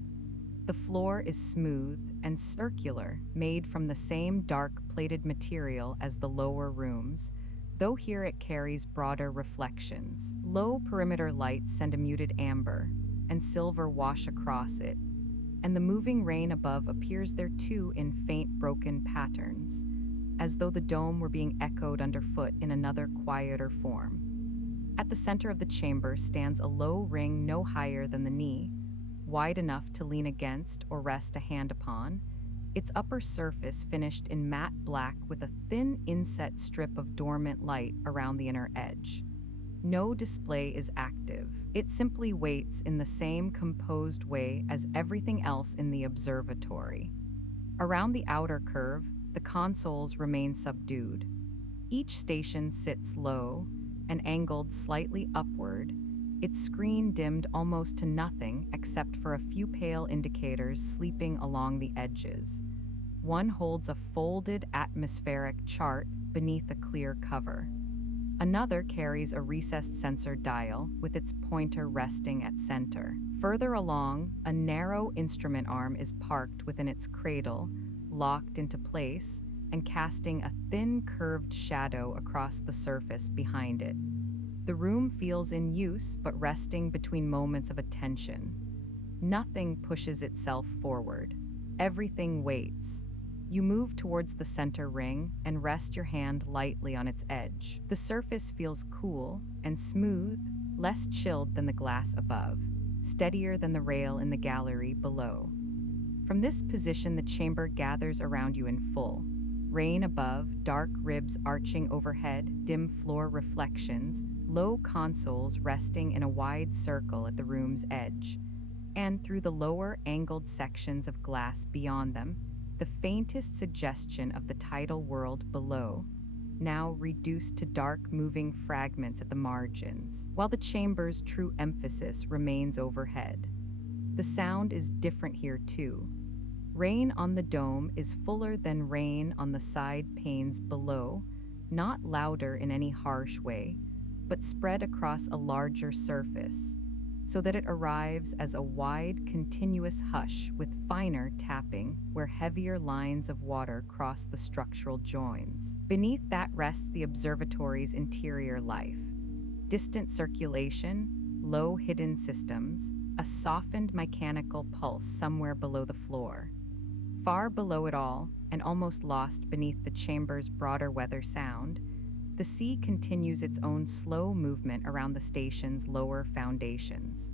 The floor is smooth and circular, made from the same dark plated material as the lower rooms, though here it carries broader reflections. Low perimeter lights send a muted amber, and silver wash across it, and the moving rain above appears there too in faint broken patterns, as though the dome were being echoed underfoot in another quieter form. At the center of the chamber stands a low ring no higher than the knee, wide enough to lean against or rest a hand upon, its upper surface finished in matte black with a thin inset strip of dormant light around the inner edge. No display is active. It simply waits in the same composed way as everything else in the observatory. Around the outer curve, the consoles remain subdued. Each station sits low and angled slightly upward, its screen dimmed almost to nothing except for a few pale indicators sleeping along the edges. One holds a folded atmospheric chart beneath a clear cover. Another carries a recessed sensor dial with its pointer resting at center. Further along, a narrow instrument arm is parked within its cradle, locked into place, and casting a thin curved shadow across the surface behind it. The room feels in use but resting between moments of attention. Nothing pushes itself forward. Everything waits. You move towards the center ring and rest your hand lightly on its edge. The surface feels cool and smooth, less chilled than the glass above, steadier than the rail in the gallery below. From this position, the chamber gathers around you in full. Rain above, dark ribs arching overhead, dim floor reflections, low consoles resting in a wide circle at the room's edge. And through the lower angled sections of glass beyond them, the faintest suggestion of the tidal world below, now reduced to dark moving fragments at the margins, while the chamber's true emphasis remains overhead. The sound is different here too. Rain on the dome is fuller than rain on the side panes below, not louder in any harsh way, but spread across a larger surface, so that it arrives as a wide, continuous hush with finer tapping where heavier lines of water cross the structural joins. Beneath that rests the observatory's interior life. Distant circulation, low hidden systems, a softened mechanical pulse somewhere below the floor. Far below it all, and almost lost beneath the chamber's broader weather sound, the sea continues its own slow movement around the station's lower foundations.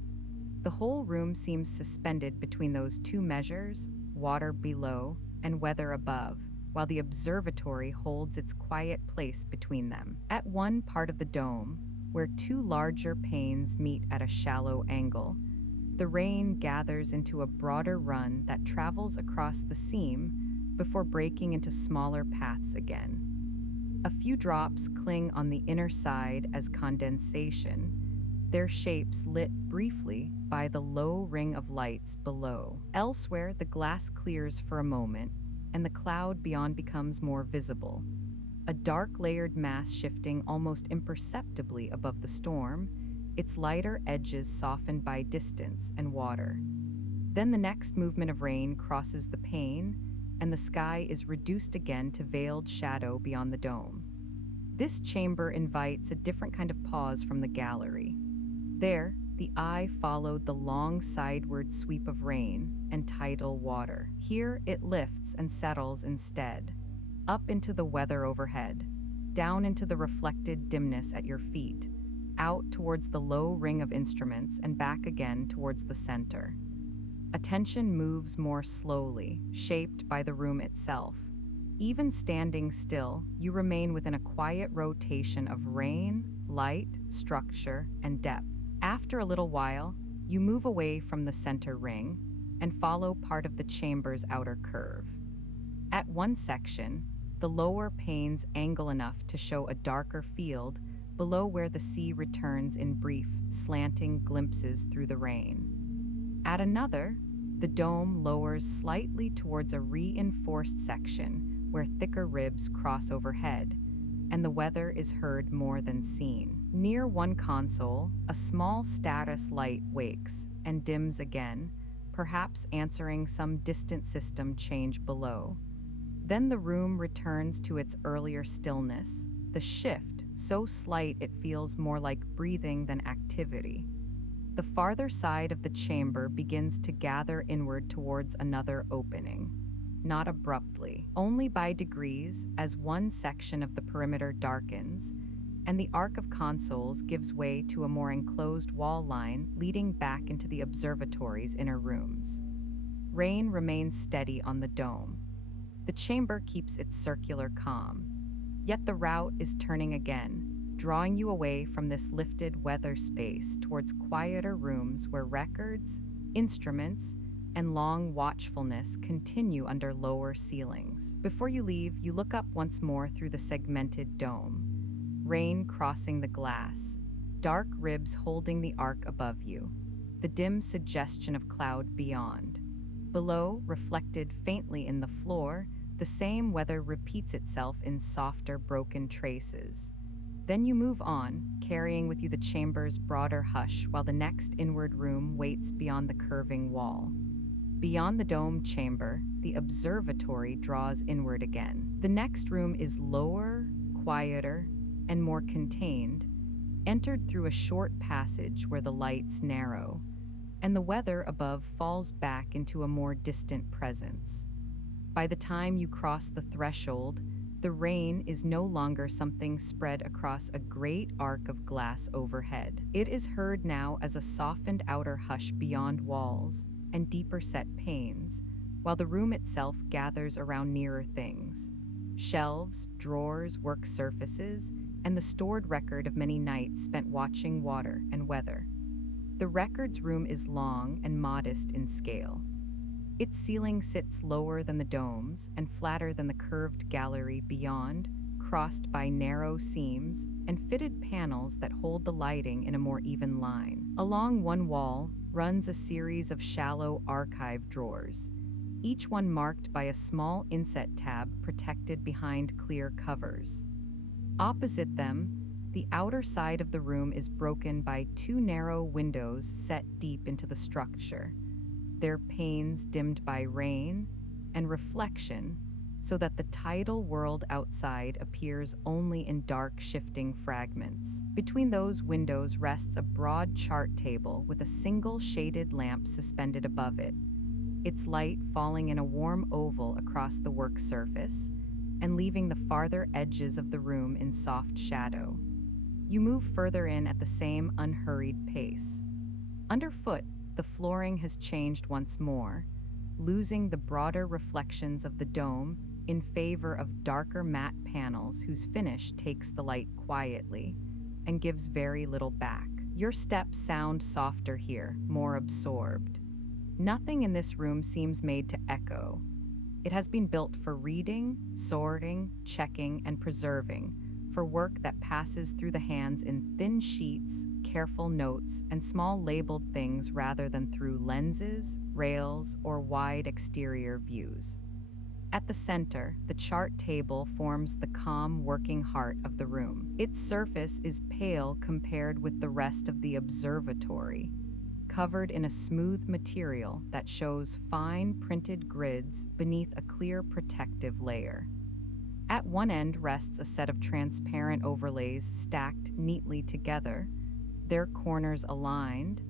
The whole room seems suspended between those two measures, water below and weather above, while the observatory holds its quiet place between them. At one part of the dome, where two larger panes meet at a shallow angle, the rain gathers into a broader run that travels across the seam before breaking into smaller paths again. A few drops cling on the inner side as condensation, their shapes lit briefly by the low ring of lights below. Elsewhere, the glass clears for a moment, and the cloud beyond becomes more visible. A dark layered mass shifting almost imperceptibly above the storm, its lighter edges softened by distance and water. Then the next movement of rain crosses the pane, and the sky is reduced again to veiled shadow beyond the dome. This chamber invites a different kind of pause from the gallery. There, the eye followed the long sideward sweep of rain and tidal water. Here, it lifts and settles instead, up into the weather overhead, down into the reflected dimness at your feet, out towards the low ring of instruments and back again towards the center. Attention moves more slowly, shaped by the room itself. Even standing still, you remain within a quiet rotation of rain, light, structure, and depth. After a little while, you move away from the center ring and follow part of the chamber's outer curve. At one section, the lower panes angle enough to show a darker field below where the sea returns in brief, slanting glimpses through the rain. At another, the dome lowers slightly towards a reinforced section where thicker ribs cross overhead, and the weather is heard more than seen. Near one console, a small status light wakes and dims again, perhaps answering some distant system change below. Then the room returns to its earlier stillness, the shift so slight it feels more like breathing than activity. The farther side of the chamber begins to gather inward towards another opening, not abruptly, only by degrees as one section of the perimeter darkens, and the arc of consoles gives way to a more enclosed wall line leading back into the observatory's inner rooms. Rain remains steady on the dome. The chamber keeps its circular calm. Yet the route is turning again, drawing you away from this lifted weather space towards quieter rooms where records, instruments, and long watchfulness continue under lower ceilings. Before you leave, you look up once more through the segmented dome. Rain crossing the glass, dark ribs holding the arc above you, the dim suggestion of cloud beyond. Below, reflected faintly in the floor, the same weather repeats itself in softer, broken traces. Then you move on, carrying with you the chamber's broader hush while the next inward room waits beyond the curving wall. Beyond the dome chamber, the observatory draws inward again. The next room is lower, quieter, and more contained, entered through a short passage where the lights narrow, and the weather above falls back into a more distant presence. By the time you cross the threshold, the rain is no longer something spread across a great arc of glass overhead. It is heard now as a softened outer hush beyond walls and deeper set panes, while the room itself gathers around nearer things. Shelves, drawers, work surfaces, and the stored record of many nights spent watching water and weather. The records room is long and modest in scale. Its ceiling sits lower than the domes and flatter than the curved gallery beyond, crossed by narrow seams and fitted panels that hold the lighting in a more even line. Along one wall runs a series of shallow archive drawers, each one marked by a small inset tab protected behind clear covers. Opposite them, the outer side of the room is broken by two narrow windows set deep into the structure, their panes dimmed by rain and reflection so that the tidal world outside appears only in dark, shifting fragments. Between those windows rests a broad chart table with a single shaded lamp suspended above it, its light falling in a warm oval across the work surface and leaving the farther edges of the room in soft shadow. You move further in at the same unhurried pace. Underfoot, the flooring has changed once more, losing the broader reflections of the dome in favor of darker matte panels whose finish takes the light quietly and gives very little back. Your steps sound softer here, more absorbed. Nothing in this room seems made to echo. It has been built for reading, sorting, checking, and preserving, for work that passes through the hands in thin sheets, careful notes, and small labeled things rather than through lenses, rails, or wide exterior views. At the center, the chart table forms the calm working heart of the room. Its surface is pale compared with the rest of the observatory, covered in a smooth material that shows fine printed grids beneath a clear protective layer. At one end rests a set of transparent overlays stacked neatly together, their corners aligned,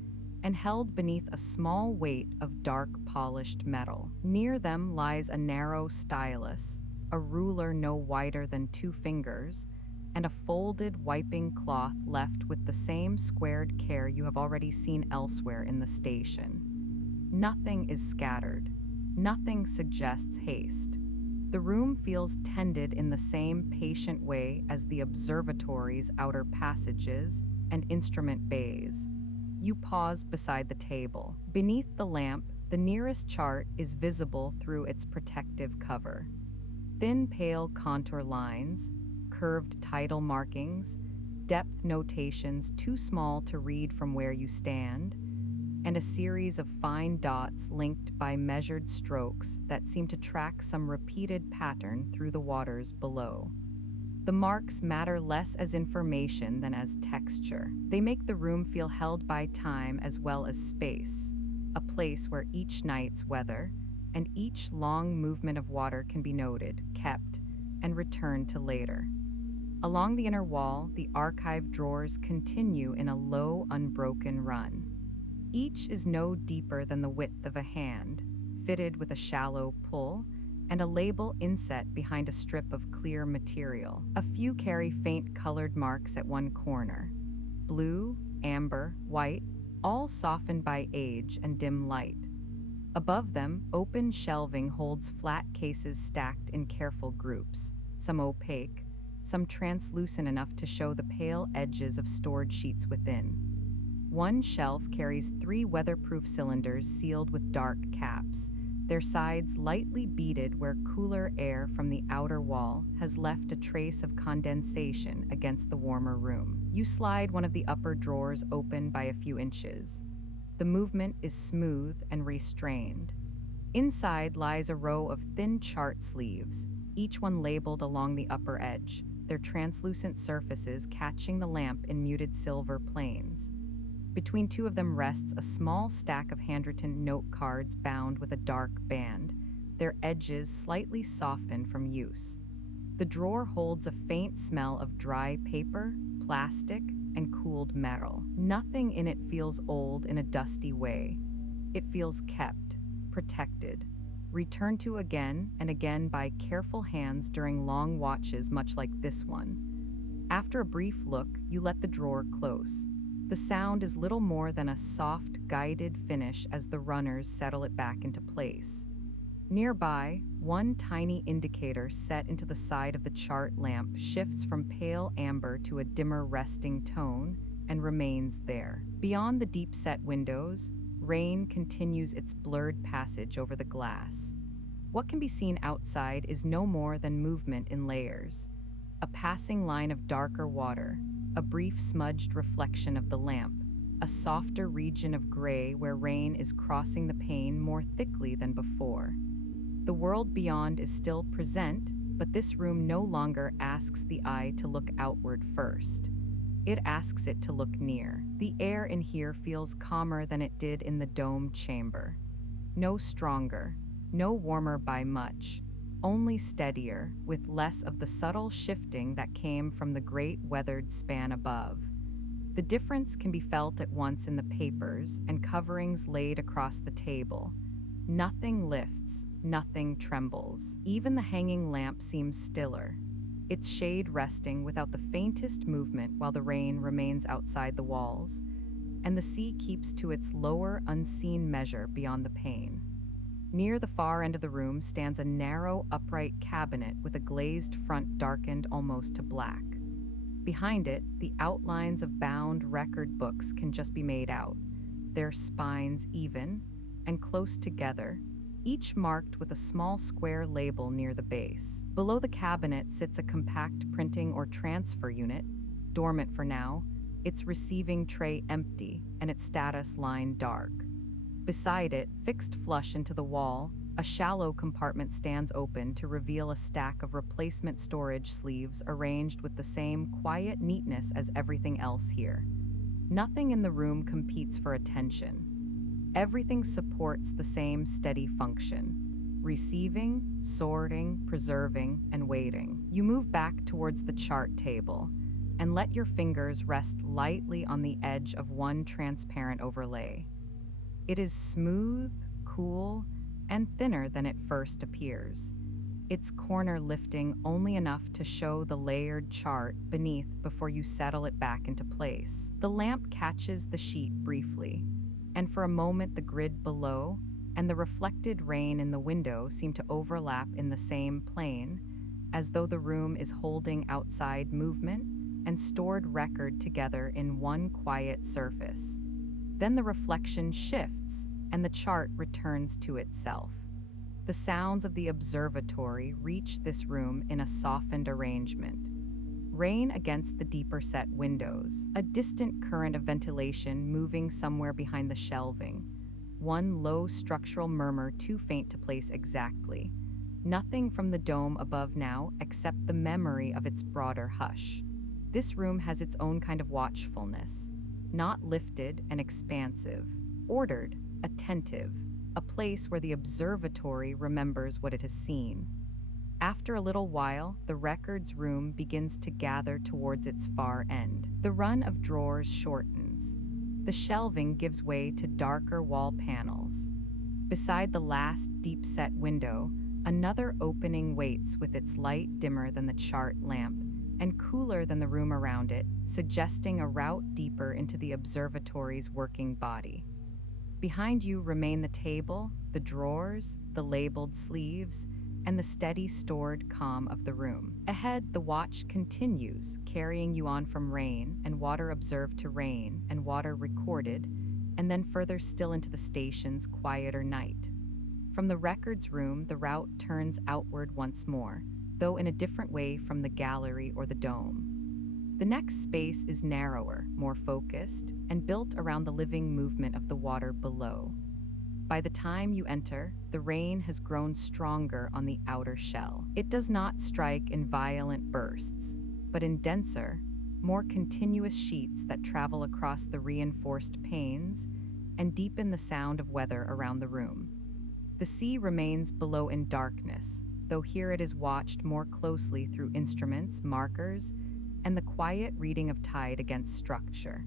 and held beneath a small weight of dark polished metal. Near them lies a narrow stylus, a ruler no wider than 2 fingers, and a folded wiping cloth left with the same squared care you have already seen elsewhere in the station. Nothing is scattered. Nothing suggests haste. The room feels tended in the same patient way as the observatory's outer passages and instrument bays. You pause beside the table. Beneath the lamp, the nearest chart is visible through its protective cover. Thin, pale contour lines, curved tidal markings, depth notations too small to read from where you stand, and a series of fine dots linked by measured strokes that seem to track some repeated pattern through the waters below. The marks matter less as information than as texture. They make the room feel held by time as well as space, a place where each night's weather and each long movement of water can be noted, kept, and returned to later. Along the inner wall, the archive drawers continue in a low, unbroken run. Each is no deeper than the width of a hand, fitted with a shallow pull and a label inset behind a strip of clear material. A few carry faint colored marks at one corner. Blue, amber, white, all softened by age and dim light. Above them, open shelving holds flat cases stacked in careful groups, some opaque, some translucent enough to show the pale edges of stored sheets within. One shelf carries 3 weatherproof cylinders sealed with dark caps, their sides lightly beaded where cooler air from the outer wall has left a trace of condensation against the warmer room. You slide one of the upper drawers open by a few inches. The movement is smooth and restrained. Inside lies a row of thin chart sleeves, each one labeled along the upper edge, their translucent surfaces catching the lamp in muted silver planes. Between two of them rests a small stack of handwritten note cards bound with a dark band, their edges slightly softened from use. The drawer holds a faint smell of dry paper, plastic, and cooled metal. Nothing in it feels old in a dusty way. It feels kept, protected, returned to again and again by careful hands during long watches much like this one. After a brief look, you let the drawer close. The sound is little more than a soft, guided finish as the runners settle it back into place. Nearby, one tiny indicator set into the side of the chart lamp shifts from pale amber to a dimmer resting tone and remains there. Beyond the deep-set windows, rain continues its blurred passage over the glass. What can be seen outside is no more than movement in layers. A passing line of darker water, a brief smudged reflection of the lamp, a softer region of gray where rain is crossing the pane more thickly than before. The world beyond is still present, but this room no longer asks the eye to look outward first. It asks it to look near. The air in here feels calmer than it did in the domed chamber. No stronger, no warmer by much, only steadier, with less of the subtle shifting that came from the great weathered span above. The difference can be felt at once in the papers and coverings laid across the table. Nothing lifts, nothing trembles. Even the hanging lamp seems stiller, its shade resting without the faintest movement while the rain remains outside the walls, and the sea keeps to its lower, unseen measure beyond the pane. Near the far end of the room stands a narrow, upright cabinet with a glazed front darkened almost to black. Behind it, the outlines of bound record books can just be made out, their spines even and close together, each marked with a small square label near the base. Below the cabinet sits a compact printing or transfer unit, dormant for now, its receiving tray empty and its status line dark. Beside it, fixed flush into the wall, a shallow compartment stands open to reveal a stack of replacement storage sleeves arranged with the same quiet neatness as everything else here. Nothing in the room competes for attention. Everything supports the same steady function: receiving, sorting, preserving, and waiting. You move back towards the chart table and let your fingers rest lightly on the edge of one transparent overlay. It is smooth, cool, and thinner than it first appears, its corner lifting only enough to show the layered chart beneath before you settle it back into place. The lamp catches the sheet briefly, and for a moment the grid below and the reflected rain in the window seem to overlap in the same plane, as though the room is holding outside movement and stored record together in one quiet surface. Then the reflection shifts, and the chart returns to itself. The sounds of the observatory reach this room in a softened arrangement. Rain against the deeper set windows, a distant current of ventilation moving somewhere behind the shelving, one low structural murmur too faint to place exactly. Nothing from the dome above now except the memory of its broader hush. This room has its own kind of watchfulness, not lifted and expansive, ordered, attentive, a place where the observatory remembers what it has seen. After a little while, the records room begins to gather towards its far end. The run of drawers shortens. The shelving gives way to darker wall panels. Beside the last deep-set window, another opening waits with its light dimmer than the chart lamp and cooler than the room around it, suggesting a route deeper into the observatory's working body. Behind you remain the table, the drawers, the labeled sleeves, and the steady stored calm of the room. Ahead, the watch continues, carrying you on from rain and water observed to rain and water recorded, and then further still into the station's quieter night. From the records room, the route turns outward once more, though in a different way from the gallery or the dome. The next space is narrower, more focused, and built around the living movement of the water below. By the time you enter, the rain has grown stronger on the outer shell. It does not strike in violent bursts, but in denser, more continuous sheets that travel across the reinforced panes and deepen the sound of weather around the room. The sea remains below in darkness, though here it is watched more closely through instruments, markers, and the quiet reading of tide against structure.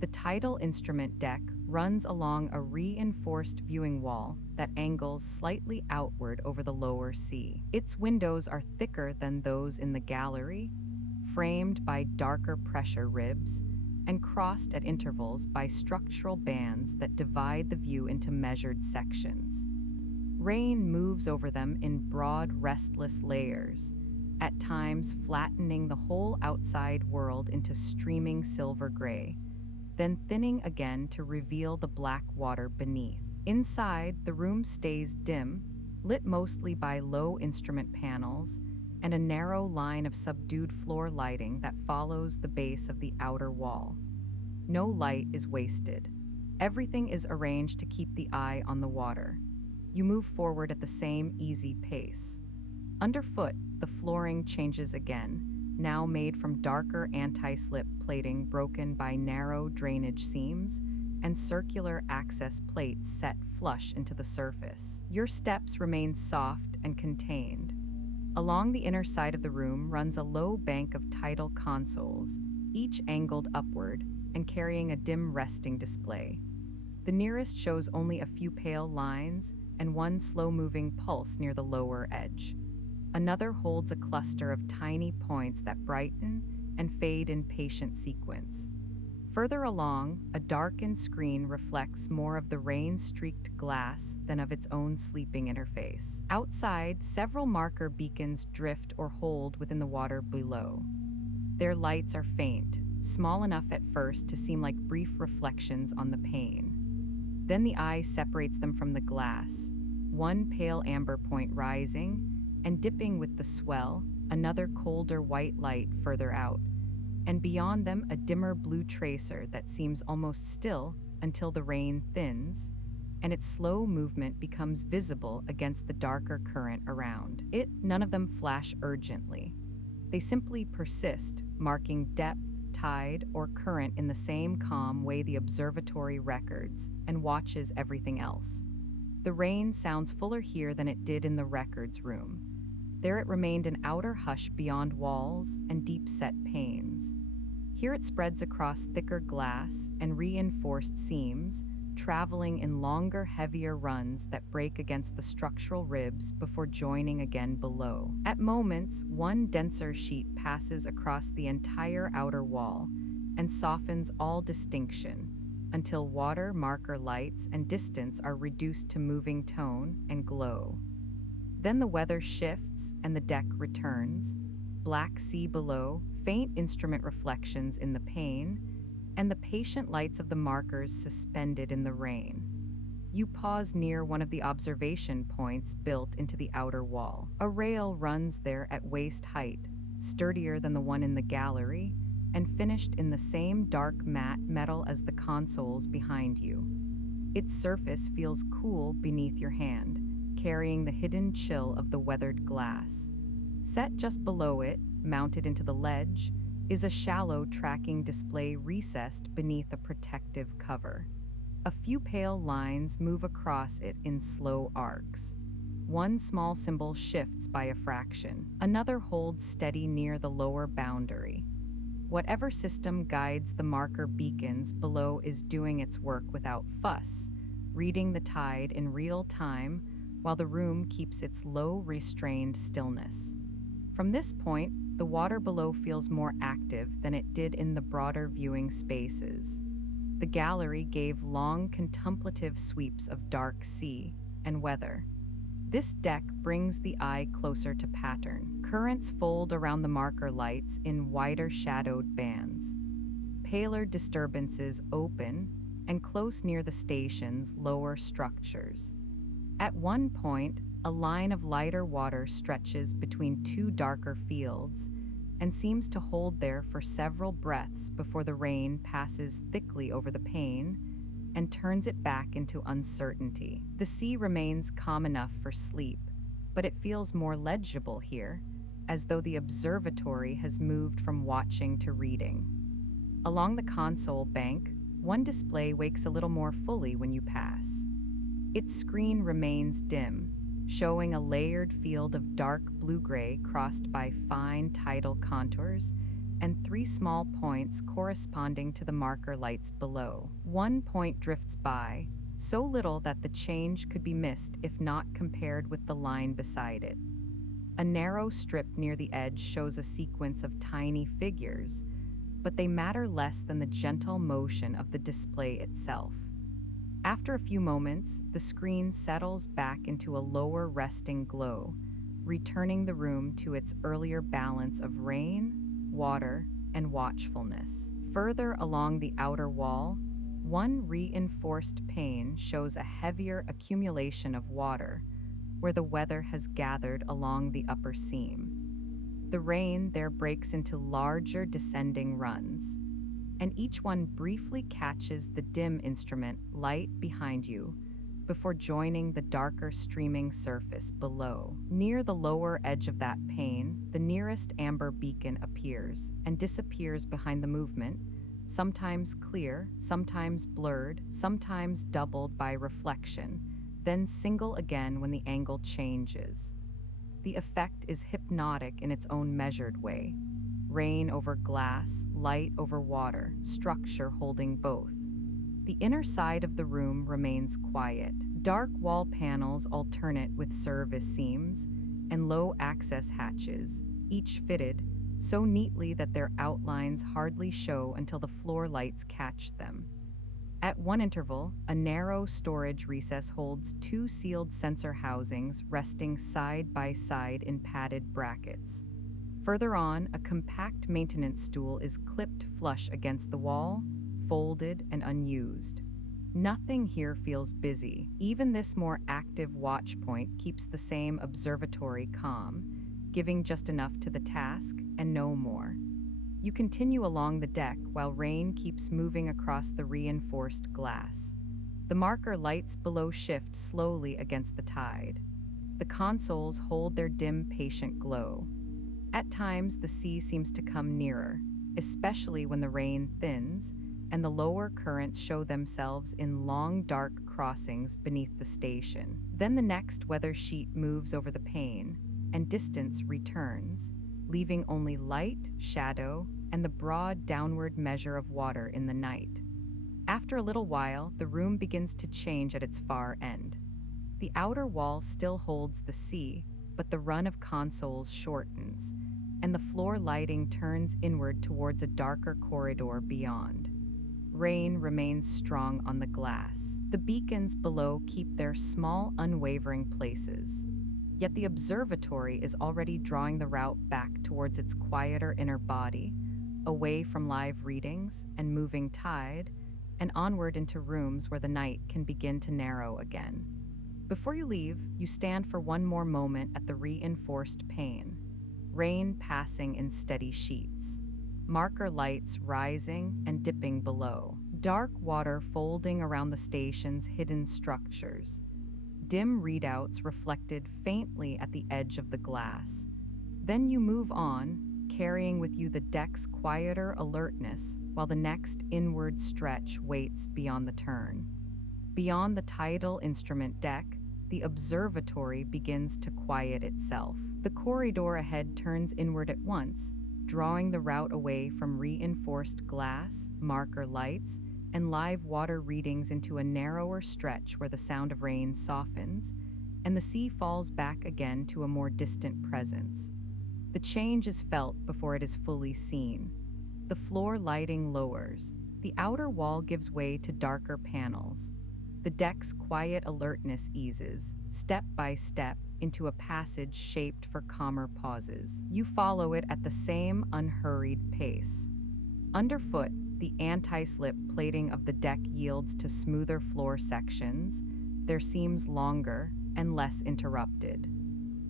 The Tidal instrument deck runs along a reinforced viewing wall that angles slightly outward over the lower sea. Its windows are thicker than those in the gallery, framed by darker pressure ribs, and crossed at intervals by structural bands that divide the view into measured sections. Rain moves over them in broad, restless layers, at times flattening the whole outside world into streaming silver gray, then thinning again to reveal the black water beneath. Inside, the room stays dim, lit mostly by low instrument panels and a narrow line of subdued floor lighting that follows the base of the outer wall. No light is wasted. Everything is arranged to keep the eye on the water. You move forward at the same easy pace. Underfoot, the flooring changes again, now made from darker anti-slip plating broken by narrow drainage seams and circular access plates set flush into the surface. Your steps remain soft and contained. Along the inner side of the room runs a low bank of tidal consoles, each angled upward and carrying a dim resting display. The nearest shows only a few pale lines and one slow-moving pulse near the lower edge. Another holds a cluster of tiny points that brighten and fade in patient sequence. Further along, a darkened screen reflects more of the rain-streaked glass than of its own sleeping interface. Outside, several marker beacons drift or hold within the water below. Their lights are faint, small enough at first to seem like brief reflections on the pane. Then the eye separates them from the glass, one pale amber point rising and dipping with the swell, another colder white light further out, and beyond them a dimmer blue tracer that seems almost still until the rain thins, and its slow movement becomes visible against the darker current around. None of them flash urgently. They simply persist, marking depth, tide, or current in the same calm way the observatory records and watches everything else. The rain sounds fuller here than it did in the records room. There it remained an outer hush beyond walls and deep-set panes. Here it spreads across thicker glass and reinforced seams, traveling in longer, heavier runs that break against the structural ribs before joining again below. At moments, one denser sheet passes across the entire outer wall and softens all distinction until water, marker lights, and distance are reduced to moving tone and glow. Then the weather shifts and the deck returns, black sea below, faint instrument reflections in the pane, and the patient lights of the markers suspended in the rain. You pause near one of the observation points built into the outer wall. A rail runs there at waist height, sturdier than the one in the gallery, and finished in the same dark matte metal as the consoles behind you. Its surface feels cool beneath your hand, carrying the hidden chill of the weathered glass. Set just below it, mounted into the ledge, is a shallow tracking display recessed beneath a protective cover. A few pale lines move across it in slow arcs. One small symbol shifts by a fraction. Another holds steady near the lower boundary. Whatever system guides the marker beacons below is doing its work without fuss, reading the tide in real time while the room keeps its low, restrained stillness. From this point, the water below feels more active than it did in the broader viewing spaces. The gallery gave long, contemplative sweeps of dark sea and weather. This deck brings the eye closer to pattern. Currents fold around the marker lights in wider shadowed bands. Paler disturbances open and close near the station's lower structures. At one point, a line of lighter water stretches between two darker fields and seems to hold there for several breaths before the rain passes thickly over the pane and turns it back into uncertainty. The sea remains calm enough for sleep, but it feels more legible here, as though the observatory has moved from watching to reading. Along the console bank, one display wakes a little more fully when you pass. Its screen remains dim, showing a layered field of dark blue-gray crossed by fine tidal contours and three small points corresponding to the marker lights below. One point drifts by, so little that the change could be missed if not compared with the line beside it. A narrow strip near the edge shows a sequence of tiny figures, but they matter less than the gentle motion of the display itself. After a few moments, the screen settles back into a lower resting glow, returning the room to its earlier balance of rain, water, and watchfulness. Further along the outer wall, one reinforced pane shows a heavier accumulation of water, where the weather has gathered along the upper seam. The rain there breaks into larger descending runs, and each one briefly catches the dim instrument light behind you before joining the darker streaming surface below. Near the lower edge of that pane, the nearest amber beacon appears and disappears behind the movement, sometimes clear, sometimes blurred, sometimes doubled by reflection, then single again when the angle changes. The effect is hypnotic in its own measured way. Rain over glass, light over water, structure holding both. The inner side of the room remains quiet. Dark wall panels alternate with service seams and low access hatches, each fitted so neatly that their outlines hardly show until the floor lights catch them. At one interval, a narrow storage recess holds two sealed sensor housings resting side by side in padded brackets. Further on, a compact maintenance stool is clipped flush against the wall, folded and unused. Nothing here feels busy. Even this more active watch point keeps the same observatory calm, giving just enough to the task and no more. You continue along the deck while rain keeps moving across the reinforced glass. The marker lights below shift slowly against the tide. The consoles hold their dim, patient glow. At times, the sea seems to come nearer, especially when the rain thins and the lower currents show themselves in long, dark crossings beneath the station. Then the next weather sheet moves over the pane, and distance returns, leaving only light, shadow, and the broad downward measure of water in the night. After a little while, the room begins to change at its far end. The outer wall still holds the sea, but the run of consoles shortens, and the floor lighting turns inward towards a darker corridor beyond. Rain remains strong on the glass. The beacons below keep their small, unwavering places. Yet the observatory is already drawing the route back towards its quieter inner body, away from live readings and moving tide, and onward into rooms where the night can begin to narrow again. Before you leave, you stand for one more moment at the reinforced pane. Rain passing in steady sheets. Marker lights rising and dipping below. Dark water folding around the station's hidden structures. Dim readouts reflected faintly at the edge of the glass. Then you move on, carrying with you the deck's quieter alertness while the next inward stretch waits beyond the turn. Beyond the tidal instrument deck, the observatory begins to quiet itself. The corridor ahead turns inward at once, drawing the route away from reinforced glass, marker lights, and live water readings into a narrower stretch where the sound of rain softens, and the sea falls back again to a more distant presence. The change is felt before it is fully seen. The floor lighting lowers. The outer wall gives way to darker panels. The deck's quiet alertness eases, step by step, into a passage shaped for calmer pauses. You follow it at the same unhurried pace. Underfoot, the anti-slip plating of the deck yields to smoother floor sections, their seams longer and less interrupted.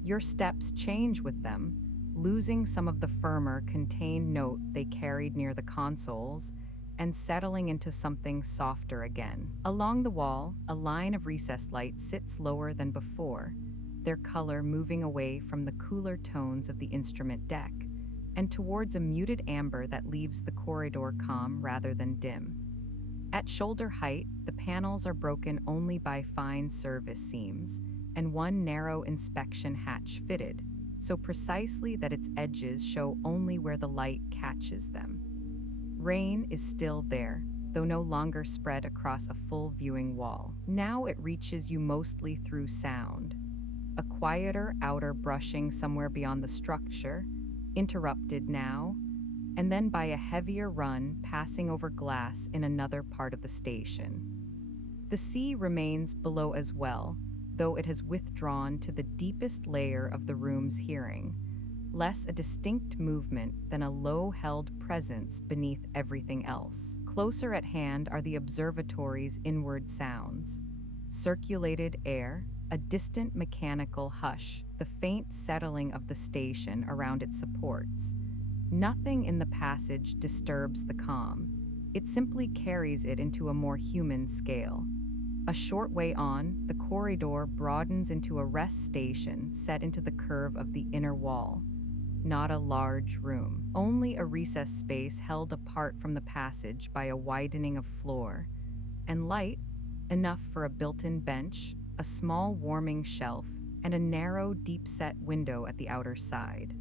Your steps change with them, losing some of the firmer, contained note they carried near the consoles and settling into something softer again. Along the wall, a line of recessed light sits lower than before, their color moving away from the cooler tones of the instrument deck and towards a muted amber that leaves the corridor calm rather than dim. At shoulder height, the panels are broken only by fine service seams and one narrow inspection hatch fitted, so precisely that its edges show only where the light catches them. Rain is still there, though no longer spread across a full viewing wall. Now it reaches you mostly through sound. A quieter outer brushing somewhere beyond the structure, interrupted now, and then by a heavier run passing over glass in another part of the station. The sea remains below as well, though it has withdrawn to the deepest layer of the room's hearing, less a distinct movement than a low-held presence beneath everything else. Closer at hand are the observatory's inward sounds. Circulated air, a distant mechanical hush, the faint settling of the station around its supports. Nothing in the passage disturbs the calm. It simply carries it into a more human scale. A short way on, the corridor broadens into a rest station set into the curve of the inner wall. Not a large room, only a recess space held apart from the passage by a widening of floor, and light, enough for a built-in bench, a small warming shelf, and a narrow, deep-set window at the outer side.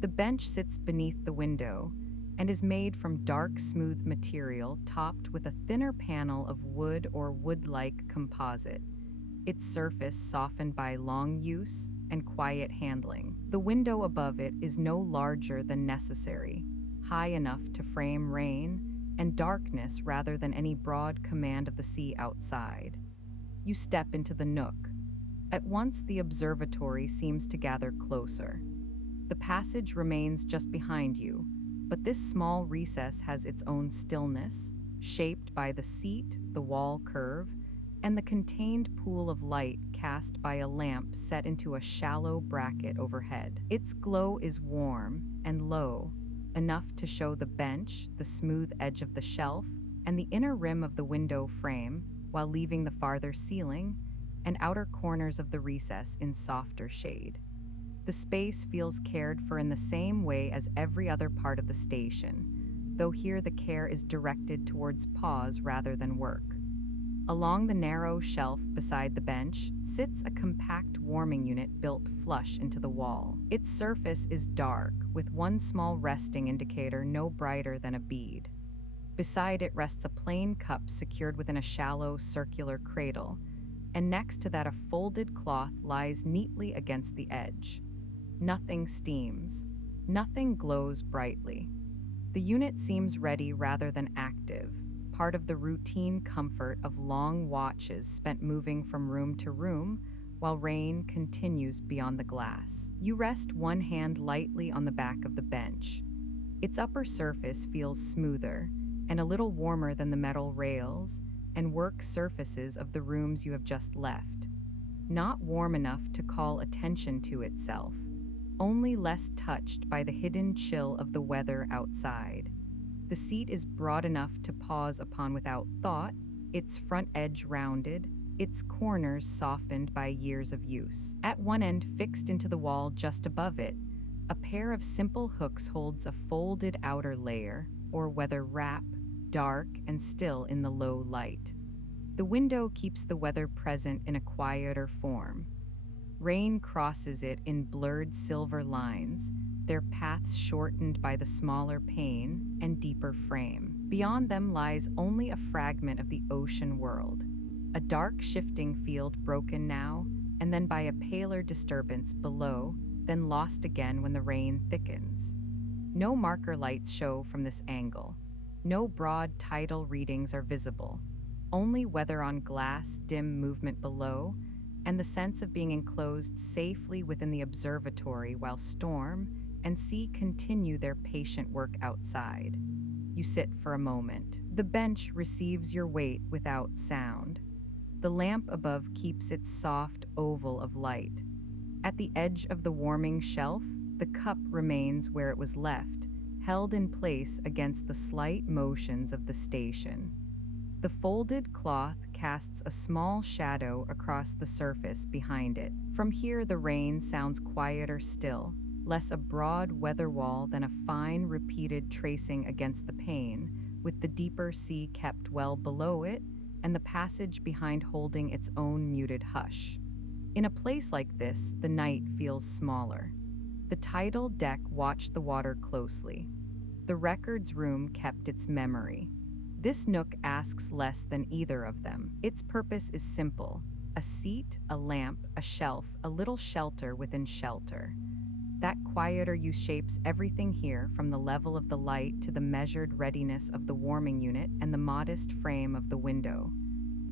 The bench sits beneath the window and is made from dark, smooth material topped with a thinner panel of wood or wood-like composite, its surface softened by long use and quiet handling. The window above it is no larger than necessary, high enough to frame rain and darkness rather than any broad command of the sea outside. You step into the nook. At once the observatory seems to gather closer. The passage remains just behind you, but this small recess has its own stillness, shaped by the seat, the wall curve, and the contained pool of light cast by a lamp set into a shallow bracket overhead. Its glow is warm and low, enough to show the bench, the smooth edge of the shelf, and the inner rim of the window frame, while leaving the farther ceiling and outer corners of the recess in softer shade. The space feels cared for in the same way as every other part of the station, though here the care is directed towards pause rather than work. Along the narrow shelf beside the bench sits a compact warming unit built flush into the wall. Its surface is dark, with one small resting indicator no brighter than a bead. Beside it rests a plain cup secured within a shallow circular cradle, and next to that a folded cloth lies neatly against the edge. Nothing steams. Nothing glows brightly. The unit seems ready rather than active, part of the routine comfort of long watches spent moving from room to room while rain continues beyond the glass. You rest one hand lightly on the back of the bench. Its upper surface feels smoother and a little warmer than the metal rails and work surfaces of the rooms you have just left. Not warm enough to call attention to itself, only less touched by the hidden chill of the weather outside. The seat is broad enough to pause upon without thought, its front edge rounded, its corners softened by years of use. At one end, fixed into the wall just above it, a pair of simple hooks holds a folded outer layer, or weather wrap, dark and still in the low light. The window keeps the weather present in a quieter form. Rain crosses it in blurred silver lines, their paths shortened by the smaller pane and deeper frame. Beyond them lies only a fragment of the ocean world, a dark shifting field broken now and then by a paler disturbance below, then lost again when the rain thickens. No marker lights show from this angle. No broad tidal readings are visible. Only weather on glass, dim movement below, and the sense of being enclosed safely within the observatory while storm and sea continue their patient work outside. You sit for a moment. The bench receives your weight without sound. The lamp above keeps its soft oval of light. At the edge of the warming shelf, the cup remains where it was left, held in place against the slight motions of the station. The folded cloth casts a small shadow across the surface behind it. From here, the rain sounds quieter still, less a broad weather wall than a fine, repeated tracing against the pane, with the deeper sea kept well below it and the passage behind holding its own muted hush. In a place like this, the night feels smaller. The tidal deck watched the water closely. The records room kept its memory. This nook asks less than either of them. Its purpose is simple: a seat, a lamp, a shelf, a little shelter within shelter. That quieter use shapes everything here, from the level of the light to the measured readiness of the warming unit and the modest frame of the window.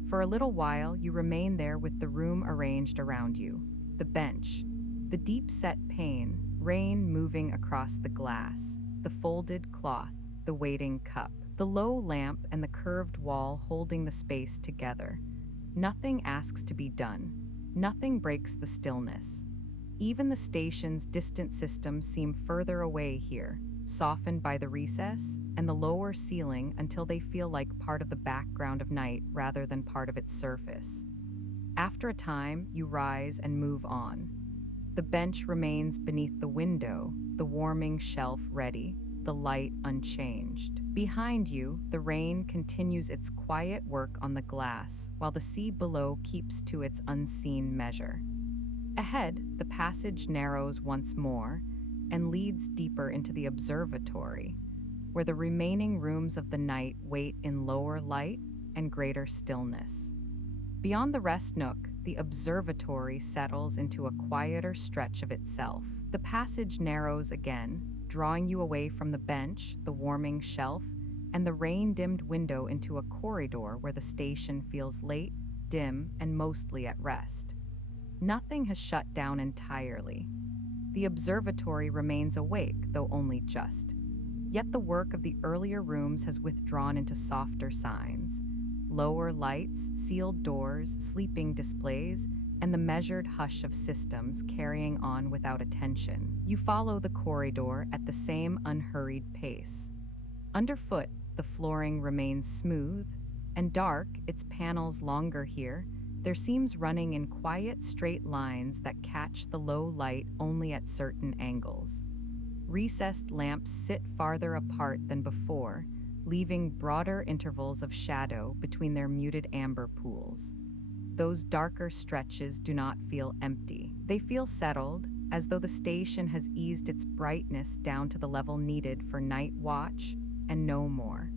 For a little while, you remain there with the room arranged around you. The bench, the deep-set pane, rain moving across the glass, the folded cloth, the waiting cup, the low lamp and the curved wall holding the space together. Nothing asks to be done. Nothing breaks the stillness. Even the station's distant systems seem further away here, softened by the recess and the lower ceiling until they feel like part of the background of night rather than part of its surface. After a time, you rise and move on. The bench remains beneath the window, the warming shelf ready, the light unchanged. Behind you, the rain continues its quiet work on the glass, while the sea below keeps to its unseen measure. Ahead, the passage narrows once more and leads deeper into the observatory, where the remaining rooms of the night wait in lower light and greater stillness. Beyond the rest nook, the observatory settles into a quieter stretch of itself. The passage narrows again, drawing you away from the bench, the warming shelf, and the rain-dimmed window into a corridor where the station feels late, dim, and mostly at rest. Nothing has shut down entirely. The observatory remains awake, though only just. Yet the work of the earlier rooms has withdrawn into softer signs. Lower lights, sealed doors, sleeping displays, and the measured hush of systems carrying on without attention. You follow the corridor at the same unhurried pace. Underfoot, the flooring remains smooth and dark, its panels longer here. There seems running in quiet straight lines that catch the low light only at certain angles. Recessed lamps sit farther apart than before, leaving broader intervals of shadow between their muted amber pools. Those darker stretches do not feel empty. They feel settled, as though the station has eased its brightness down to the level needed for night watch and no more.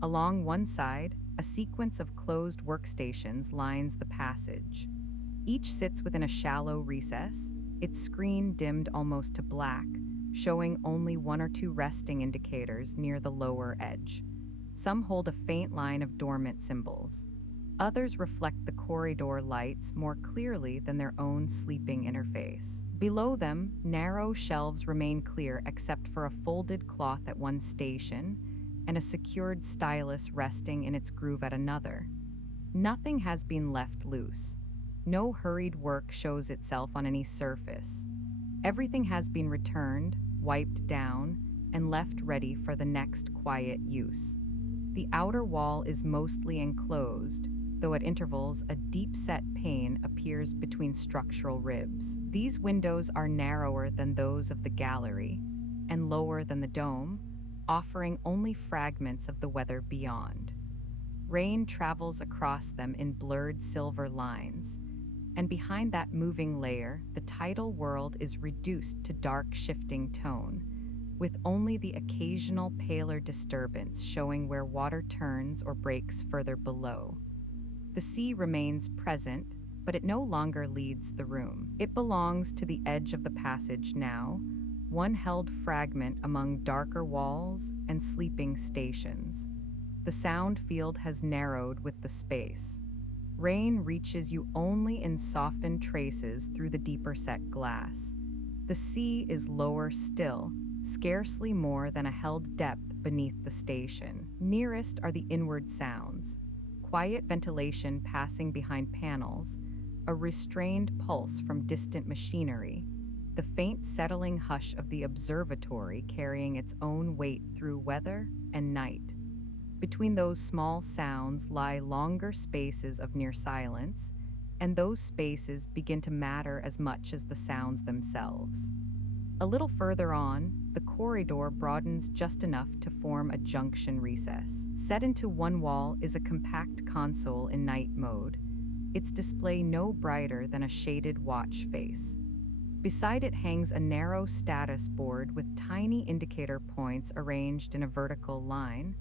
Along one side, a sequence of closed workstations lines the passage. Each sits within a shallow recess, its screen dimmed almost to black, showing only one or two resting indicators near the lower edge. Some hold a faint line of dormant symbols. Others reflect the corridor lights more clearly than their own sleeping interface. Below them, narrow shelves remain clear except for a folded cloth at one station and a secured stylus resting in its groove at another. Nothing has been left loose. No hurried work shows itself on any surface. Everything has been returned, wiped down, and left ready for the next quiet use. The outer wall is mostly enclosed, though at intervals a deep-set pane appears between structural ribs. These windows are narrower than those of the gallery and lower than the dome, offering only fragments of the weather beyond. Rain travels across them in blurred silver lines, And behind that moving layer, the tidal world is reduced to dark, shifting tone, with only the occasional paler disturbance showing where water turns or breaks further below. The sea remains present, but it no longer leads the room. It belongs to the edge of the passage now, one held fragment among darker walls and sleeping stations. The sound field has narrowed with the space. Rain reaches you only in softened traces through the deeper set glass. The sea is lower still, scarcely more than a held depth beneath the station. Nearest are the inward sounds, quiet ventilation passing behind panels, a restrained pulse from distant machinery, the faint settling hush of the observatory carrying its own weight through weather and night. Between those small sounds lie longer spaces of near silence, and those spaces begin to matter as much as the sounds themselves. A little further on, the corridor broadens just enough to form a junction recess. Set into one wall is a compact console in night mode, its display no brighter than a shaded watch face. Beside it hangs a narrow status board with tiny indicator points arranged in a vertical line,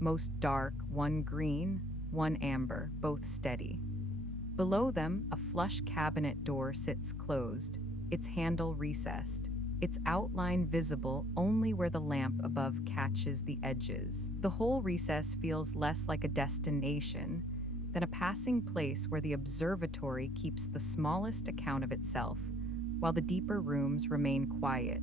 most dark, one green, one amber, both steady. Below them, a flush cabinet door sits closed, its handle recessed, its outline visible only where the lamp above catches the edges. The whole recess feels less like a destination than a passing place where the observatory keeps the smallest account of itself, while the deeper rooms remain quiet.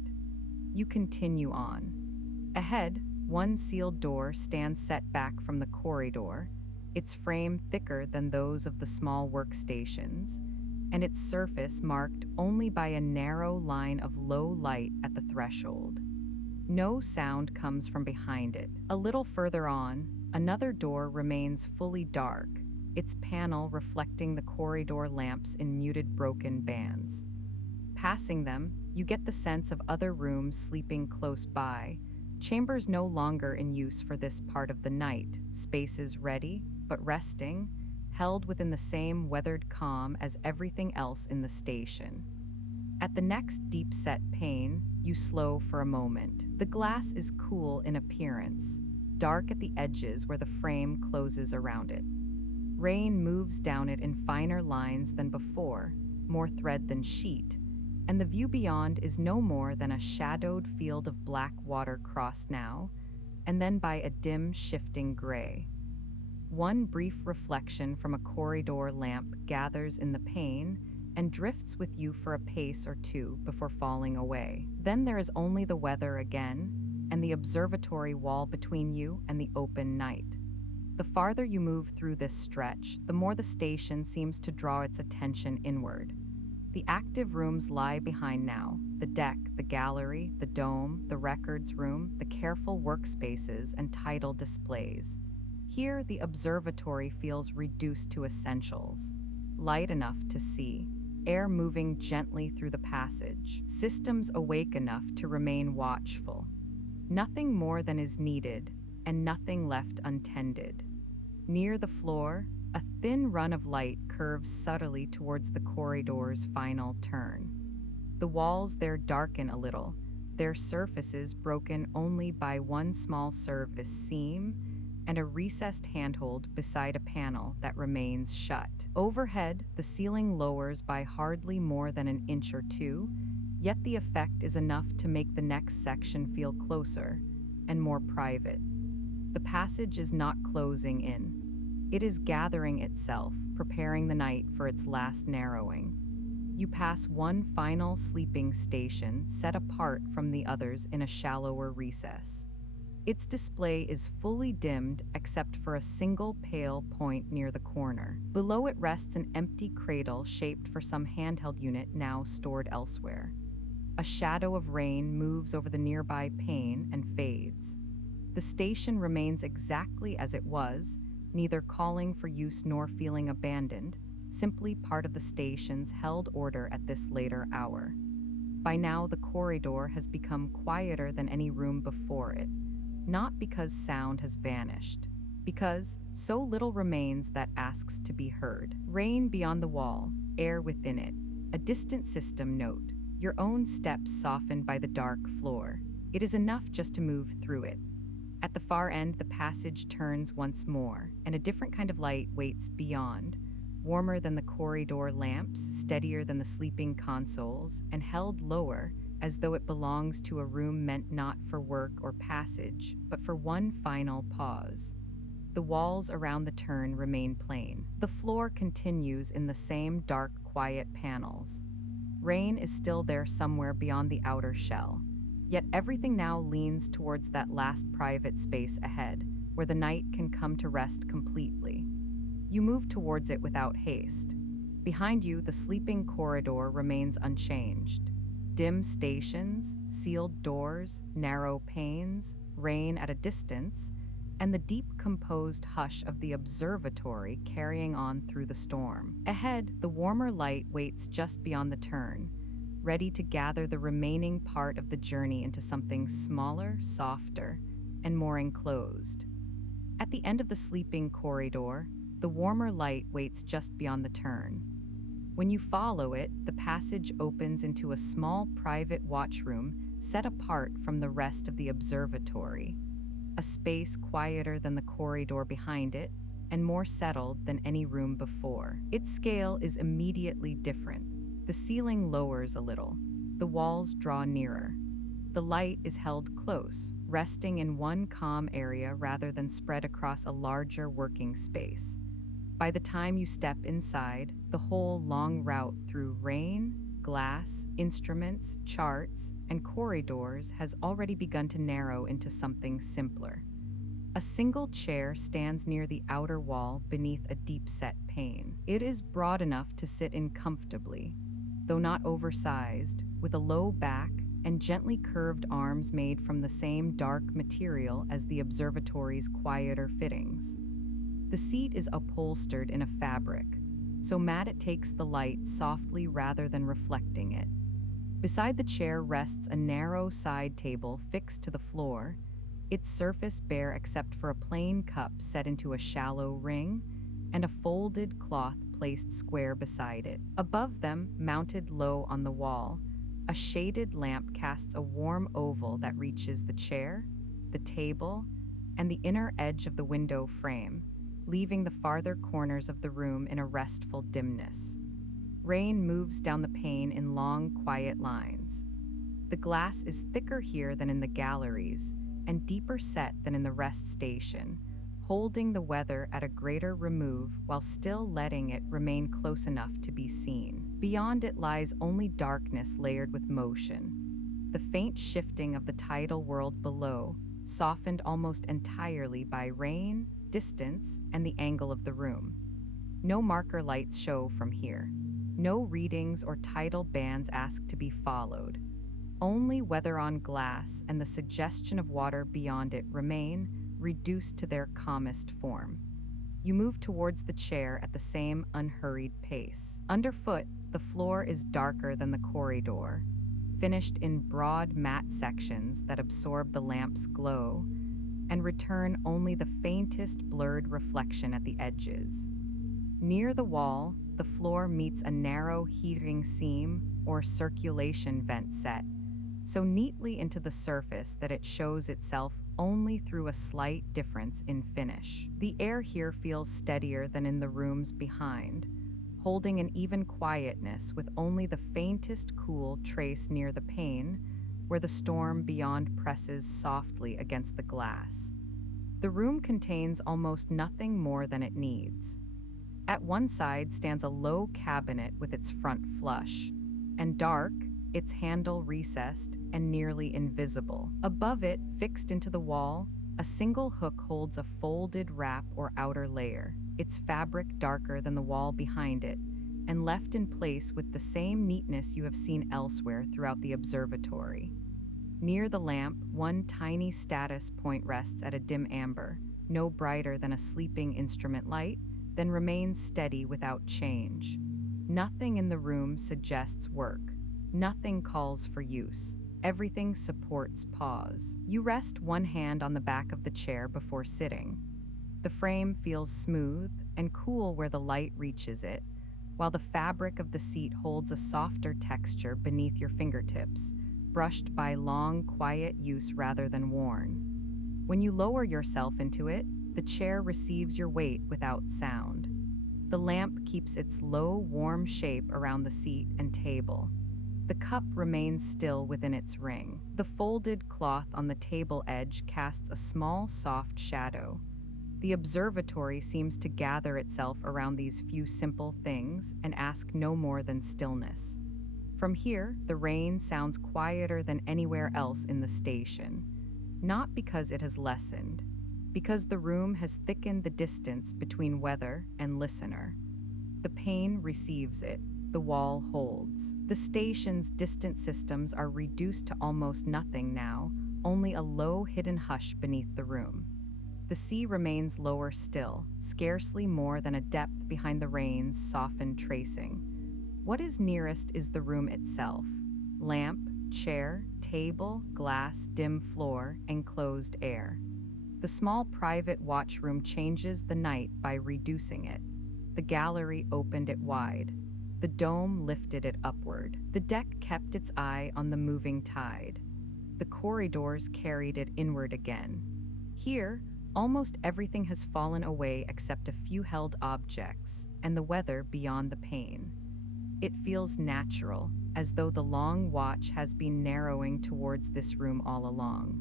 You continue on. Ahead, one sealed door stands set back from the corridor, its frame thicker than those of the small workstations, and its surface marked only by a narrow line of low light at the threshold. No sound comes from behind it. A little further on, another door remains fully dark, its panel reflecting the corridor lamps in muted broken bands. Passing them, you get the sense of other rooms sleeping close by, chambers no longer in use for this part of the night, spaces ready, but resting, held within the same weathered calm as everything else in the station. At the next deep-set pane, you slow for a moment. The glass is cool in appearance, dark at the edges where the frame closes around it. Rain moves down it in finer lines than before, more thread than sheet, and the view beyond is no more than a shadowed field of black water crossed now, and then by a dim, shifting gray. One brief reflection from a corridor lamp gathers in the pane and drifts with you for a pace or two before falling away. Then there is only the weather again, and the observatory wall between you and the open night. The farther you move through this stretch, the more the station seems to draw its attention inward. The active rooms lie behind now, the deck, the gallery, the dome, the records room, the careful workspaces and Tidal displays. Here, the observatory feels reduced to essentials. Light enough to see, air moving gently through the passage, systems awake enough to remain watchful. Nothing more than is needed, and nothing left untended. Near the floor, a thin run of light curves subtly towards the corridor's final turn. The walls there darken a little, their surfaces broken only by one small service seam and a recessed handhold beside a panel that remains shut. Overhead, the ceiling lowers by hardly more than an inch or two, yet the effect is enough to make the next section feel closer and more private. The passage is not closing in. It is gathering itself, preparing the night for its last narrowing. You pass one final sleeping station set apart from the others in a shallower recess. Its display is fully dimmed except for a single pale point near the corner. Below it rests an empty cradle shaped for some handheld unit now stored elsewhere. A shadow of rain moves over the nearby pane and fades. The station remains exactly as it was, neither calling for use nor feeling abandoned, simply part of the station's held order at this later hour. By now, the corridor has become quieter than any room before it, not because sound has vanished, because so little remains that asks to be heard. Rain beyond the wall, air within it. A distant system note, your own steps softened by the dark floor. It is enough just to move through it. At the far end, the passage turns once more, and a different kind of light waits beyond, warmer than the corridor lamps, steadier than the sleeping consoles, and held lower, as though it belongs to a room meant not for work or passage, but for one final pause. The walls around the turn remain plain. The floor continues in the same dark, quiet panels. Rain is still there somewhere beyond the outer shell. Yet everything now leans towards that last private space ahead, where the night can come to rest completely. You move towards it without haste. Behind you, the sleeping corridor remains unchanged. Dim stations, sealed doors, narrow panes, rain at a distance, and the deep composed hush of the observatory carrying on through the storm. Ahead, the warmer light waits just beyond the turn, ready to gather the remaining part of the journey into something smaller, softer, and more enclosed. At the end of the sleeping corridor, the warmer light waits just beyond the turn. When you follow it, the passage opens into a small private watchroom set apart from the rest of the observatory, a space quieter than the corridor behind it and more settled than any room before. Its scale is immediately different. The ceiling lowers a little. The walls draw nearer. The light is held close, resting in one calm area rather than spread across a larger working space. By the time you step inside, the whole long route through rain, glass, instruments, charts, and corridors has already begun to narrow into something simpler. A single chair stands near the outer wall beneath a deep-set pane. It is broad enough to sit in comfortably, though not oversized, with a low back and gently curved arms made from the same dark material as the observatory's quieter fittings. The seat is upholstered in a fabric, so matte it takes the light softly rather than reflecting it. Beside the chair rests a narrow side table fixed to the floor, its surface bare except for a plain cup set into a shallow ring and a folded cloth placed square beside it. Above them, mounted low on the wall, a shaded lamp casts a warm oval that reaches the chair, the table, and the inner edge of the window frame, leaving the farther corners of the room in a restful dimness. Rain moves down the pane in long, quiet lines. The glass is thicker here than in the galleries, and deeper set than in the rest station, holding the weather at a greater remove while still letting it remain close enough to be seen. Beyond it lies only darkness layered with motion. The faint shifting of the tidal world below, softened almost entirely by rain, distance, and the angle of the room. No marker lights show from here. No readings or tidal bands ask to be followed. Only weather on glass and the suggestion of water beyond it remain, reduced to their calmest form. You move towards the chair at the same unhurried pace. Underfoot, the floor is darker than the corridor, finished in broad matte sections that absorb the lamp's glow and return only the faintest blurred reflection at the edges. Near the wall, the floor meets a narrow heating seam or circulation vent set, so neatly into the surface that it shows itself only through a slight difference in finish. The air here feels steadier than in the rooms behind, holding an even quietness with only the faintest cool trace near the pane, where the storm beyond presses softly against the glass. The room contains almost nothing more than it needs. At one side stands a low cabinet with its front flush, and dark, its handle recessed and nearly invisible. Above it, fixed into the wall, a single hook holds a folded wrap or outer layer, its fabric darker than the wall behind it, and left in place with the same neatness you have seen elsewhere throughout the observatory. Near the lamp, one tiny status point rests at a dim amber, no brighter than a sleeping instrument light, then remains steady without change. Nothing in the room suggests work. Nothing calls for use. Everything supports pause. You rest one hand on the back of the chair before sitting. The frame feels smooth and cool where the light reaches it, while the fabric of the seat holds a softer texture beneath your fingertips, brushed by long, quiet use rather than worn. When you lower yourself into it, the chair receives your weight without sound. The lamp keeps its low, warm shape around the seat and table. The cup remains still within its ring. The folded cloth on the table edge casts a small, soft shadow. The observatory seems to gather itself around these few simple things and ask no more than stillness. From here, the rain sounds quieter than anywhere else in the station, not because it has lessened, because the room has thickened the distance between weather and listener. The pane receives it, the wall holds. The station's distant systems are reduced to almost nothing now, only a low hidden hush beneath the room. The sea remains lower still, scarcely more than a depth behind the rain's softened tracing. What is nearest is the room itself. Lamp, chair, table, glass, dim floor, and closed air. The small private watchroom changes the night by reducing it. The gallery opened it wide. The dome lifted it upward. The deck kept its eye on the moving tide. The corridors carried it inward again. Here, almost everything has fallen away except a few held objects and the weather beyond the pane. It feels natural, as though the long watch has been narrowing towards this room all along.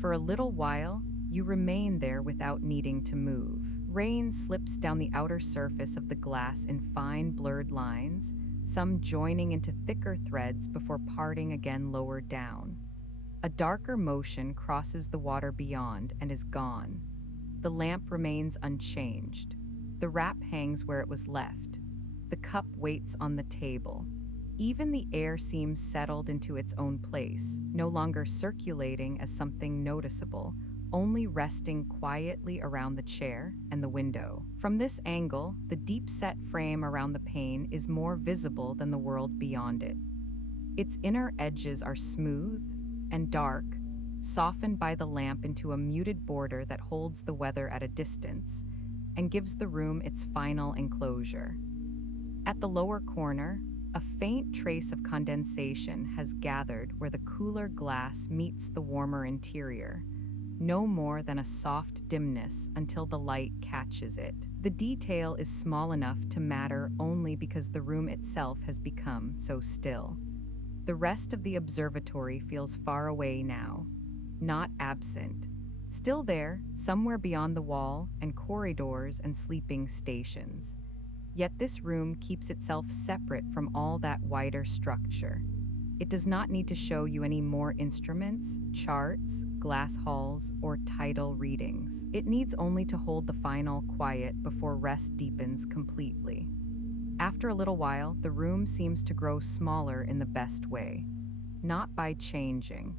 For a little while, you remain there without needing to move. Rain slips down the outer surface of the glass in fine, blurred lines, some joining into thicker threads before parting again lower down. A darker motion crosses the water beyond and is gone. The lamp remains unchanged. The wrap hangs where it was left. The cup waits on the table. Even the air seems settled into its own place, no longer circulating as something noticeable, only resting quietly around the chair and the window. From this angle, the deep-set frame around the pane is more visible than the world beyond it. Its inner edges are smooth and dark, softened by the lamp into a muted border that holds the weather at a distance and gives the room its final enclosure. At the lower corner, a faint trace of condensation has gathered where the cooler glass meets the warmer interior, no more than a soft dimness until the light catches it. The detail is small enough to matter only because the room itself has become so still. The rest of the observatory feels far away now, not absent. Still there, somewhere beyond the wall and corridors and sleeping stations. Yet this room keeps itself separate from all that wider structure. It does not need to show you any more instruments, charts, glass halls, or tidal readings. It needs only to hold the final quiet before rest deepens completely. After a little while, the room seems to grow smaller in the best way. Not by changing,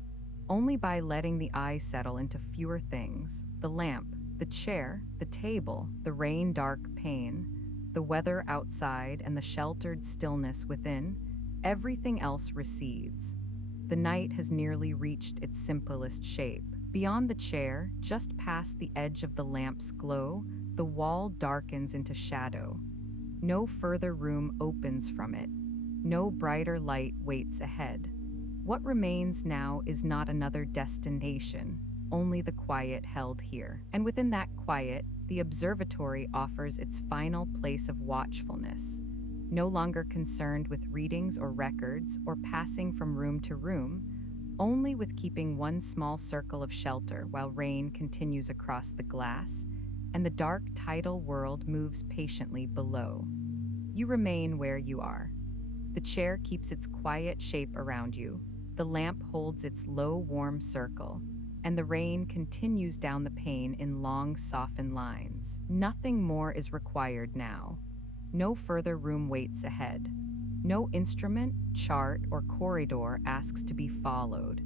only by letting the eye settle into fewer things: the lamp, the chair, the table, the rain-dark pane, the weather outside, and the sheltered stillness within. Everything else recedes. The night has nearly reached its simplest shape. Beyond the chair, just past the edge of the lamp's glow, the wall darkens into shadow. No further room opens from it. No brighter light waits ahead. What remains now is not another destination, only the quiet held here. And within that quiet, the observatory offers its final place of watchfulness. No longer concerned with readings or records or passing from room to room, only with keeping one small circle of shelter while rain continues across the glass and the dark tidal world moves patiently below. You remain where you are. The chair keeps its quiet shape around you, the lamp holds its low, warm circle, and the rain continues down the pane in long, softened lines. Nothing more is required now. No further room waits ahead. No instrument, chart, or corridor asks to be followed.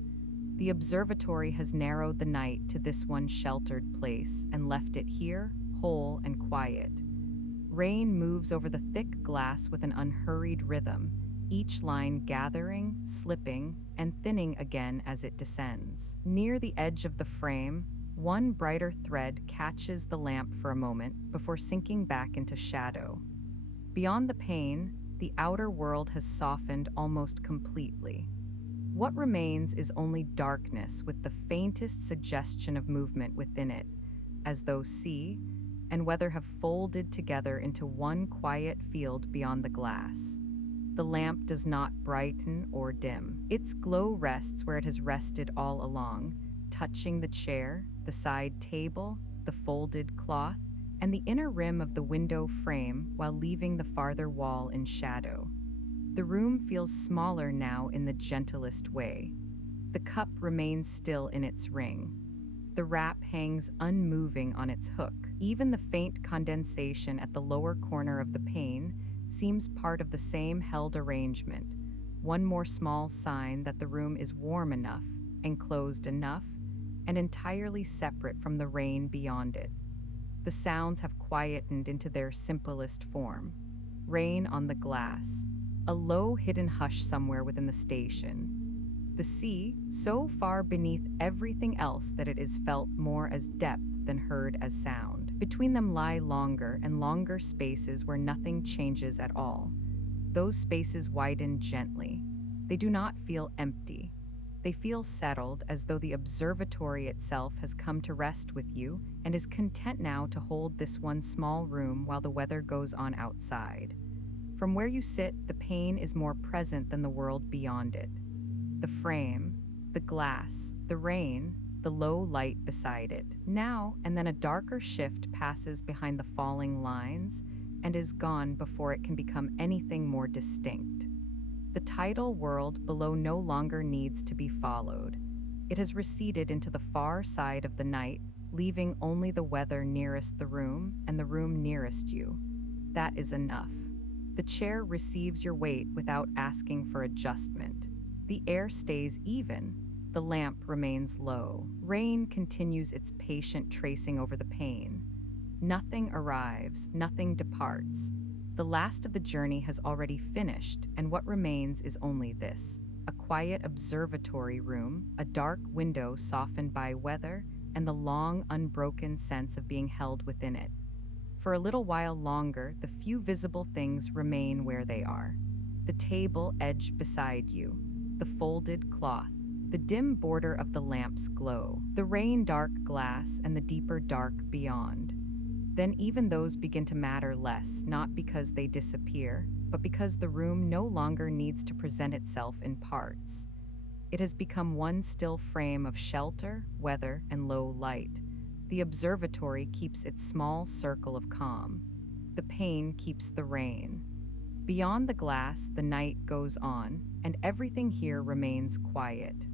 The observatory has narrowed the night to this one sheltered place and left it here, whole and quiet. Rain moves over the thick glass with an unhurried rhythm, each line gathering, slipping, and thinning again as it descends. Near the edge of the frame, One brighter thread catches the lamp for a moment before sinking back into shadow. Beyond the pane, the outer world has softened almost completely. What remains is only darkness with the faintest suggestion of movement within it, as though sea and weather have folded together into one quiet field beyond the glass. The lamp does not brighten or dim. Its glow rests where it has rested all along, touching the chair, the side table, the folded cloth, and the inner rim of the window frame while leaving the farther wall in shadow. The room feels smaller now in the gentlest way. The cup remains still in its ring. The wrap hangs unmoving on its hook. Even the faint condensation at the lower corner of the pane seems part of the same held arrangement, one more small sign that the room is warm enough, enclosed enough, and entirely separate from the rain beyond it. The sounds have quietened into their simplest form. Rain on the glass, a low hidden hush somewhere within the station. The sea, so far beneath everything else that it is felt more as depth than heard as sound. Between them lie longer and longer spaces where nothing changes at all. Those spaces widen gently. They do not feel empty. They feel settled, as though the observatory itself has come to rest with you and is content now to hold this one small room while the weather goes on outside. From where you sit, the pane is more present than the world beyond it. The frame, the glass, the rain, the low light beside it. Now and then a darker shift passes behind the falling lines and is gone before it can become anything more distinct. The tidal world below no longer needs to be followed. It has receded into the far side of the night, leaving only the weather nearest the room and the room nearest you. That is enough. The chair receives your weight without asking for adjustment. The air stays even. The lamp remains low. Rain continues its patient tracing over the pane. Nothing arrives, nothing departs. The last of the journey has already finished, and what remains is only this: a quiet observatory room, a dark window softened by weather, and the long, unbroken sense of being held within it. For a little while longer, the few visible things remain where they are. The table edged beside you, the folded cloth, the dim border of the lamp's glow, the rain-dark glass, and the deeper dark beyond. Then even those begin to matter less, not because they disappear, but because the room no longer needs to present itself in parts. It has become one still frame of shelter, weather, and low light. The observatory keeps its small circle of calm. The pane keeps the rain. Beyond the glass, the night goes on, and everything here remains quiet.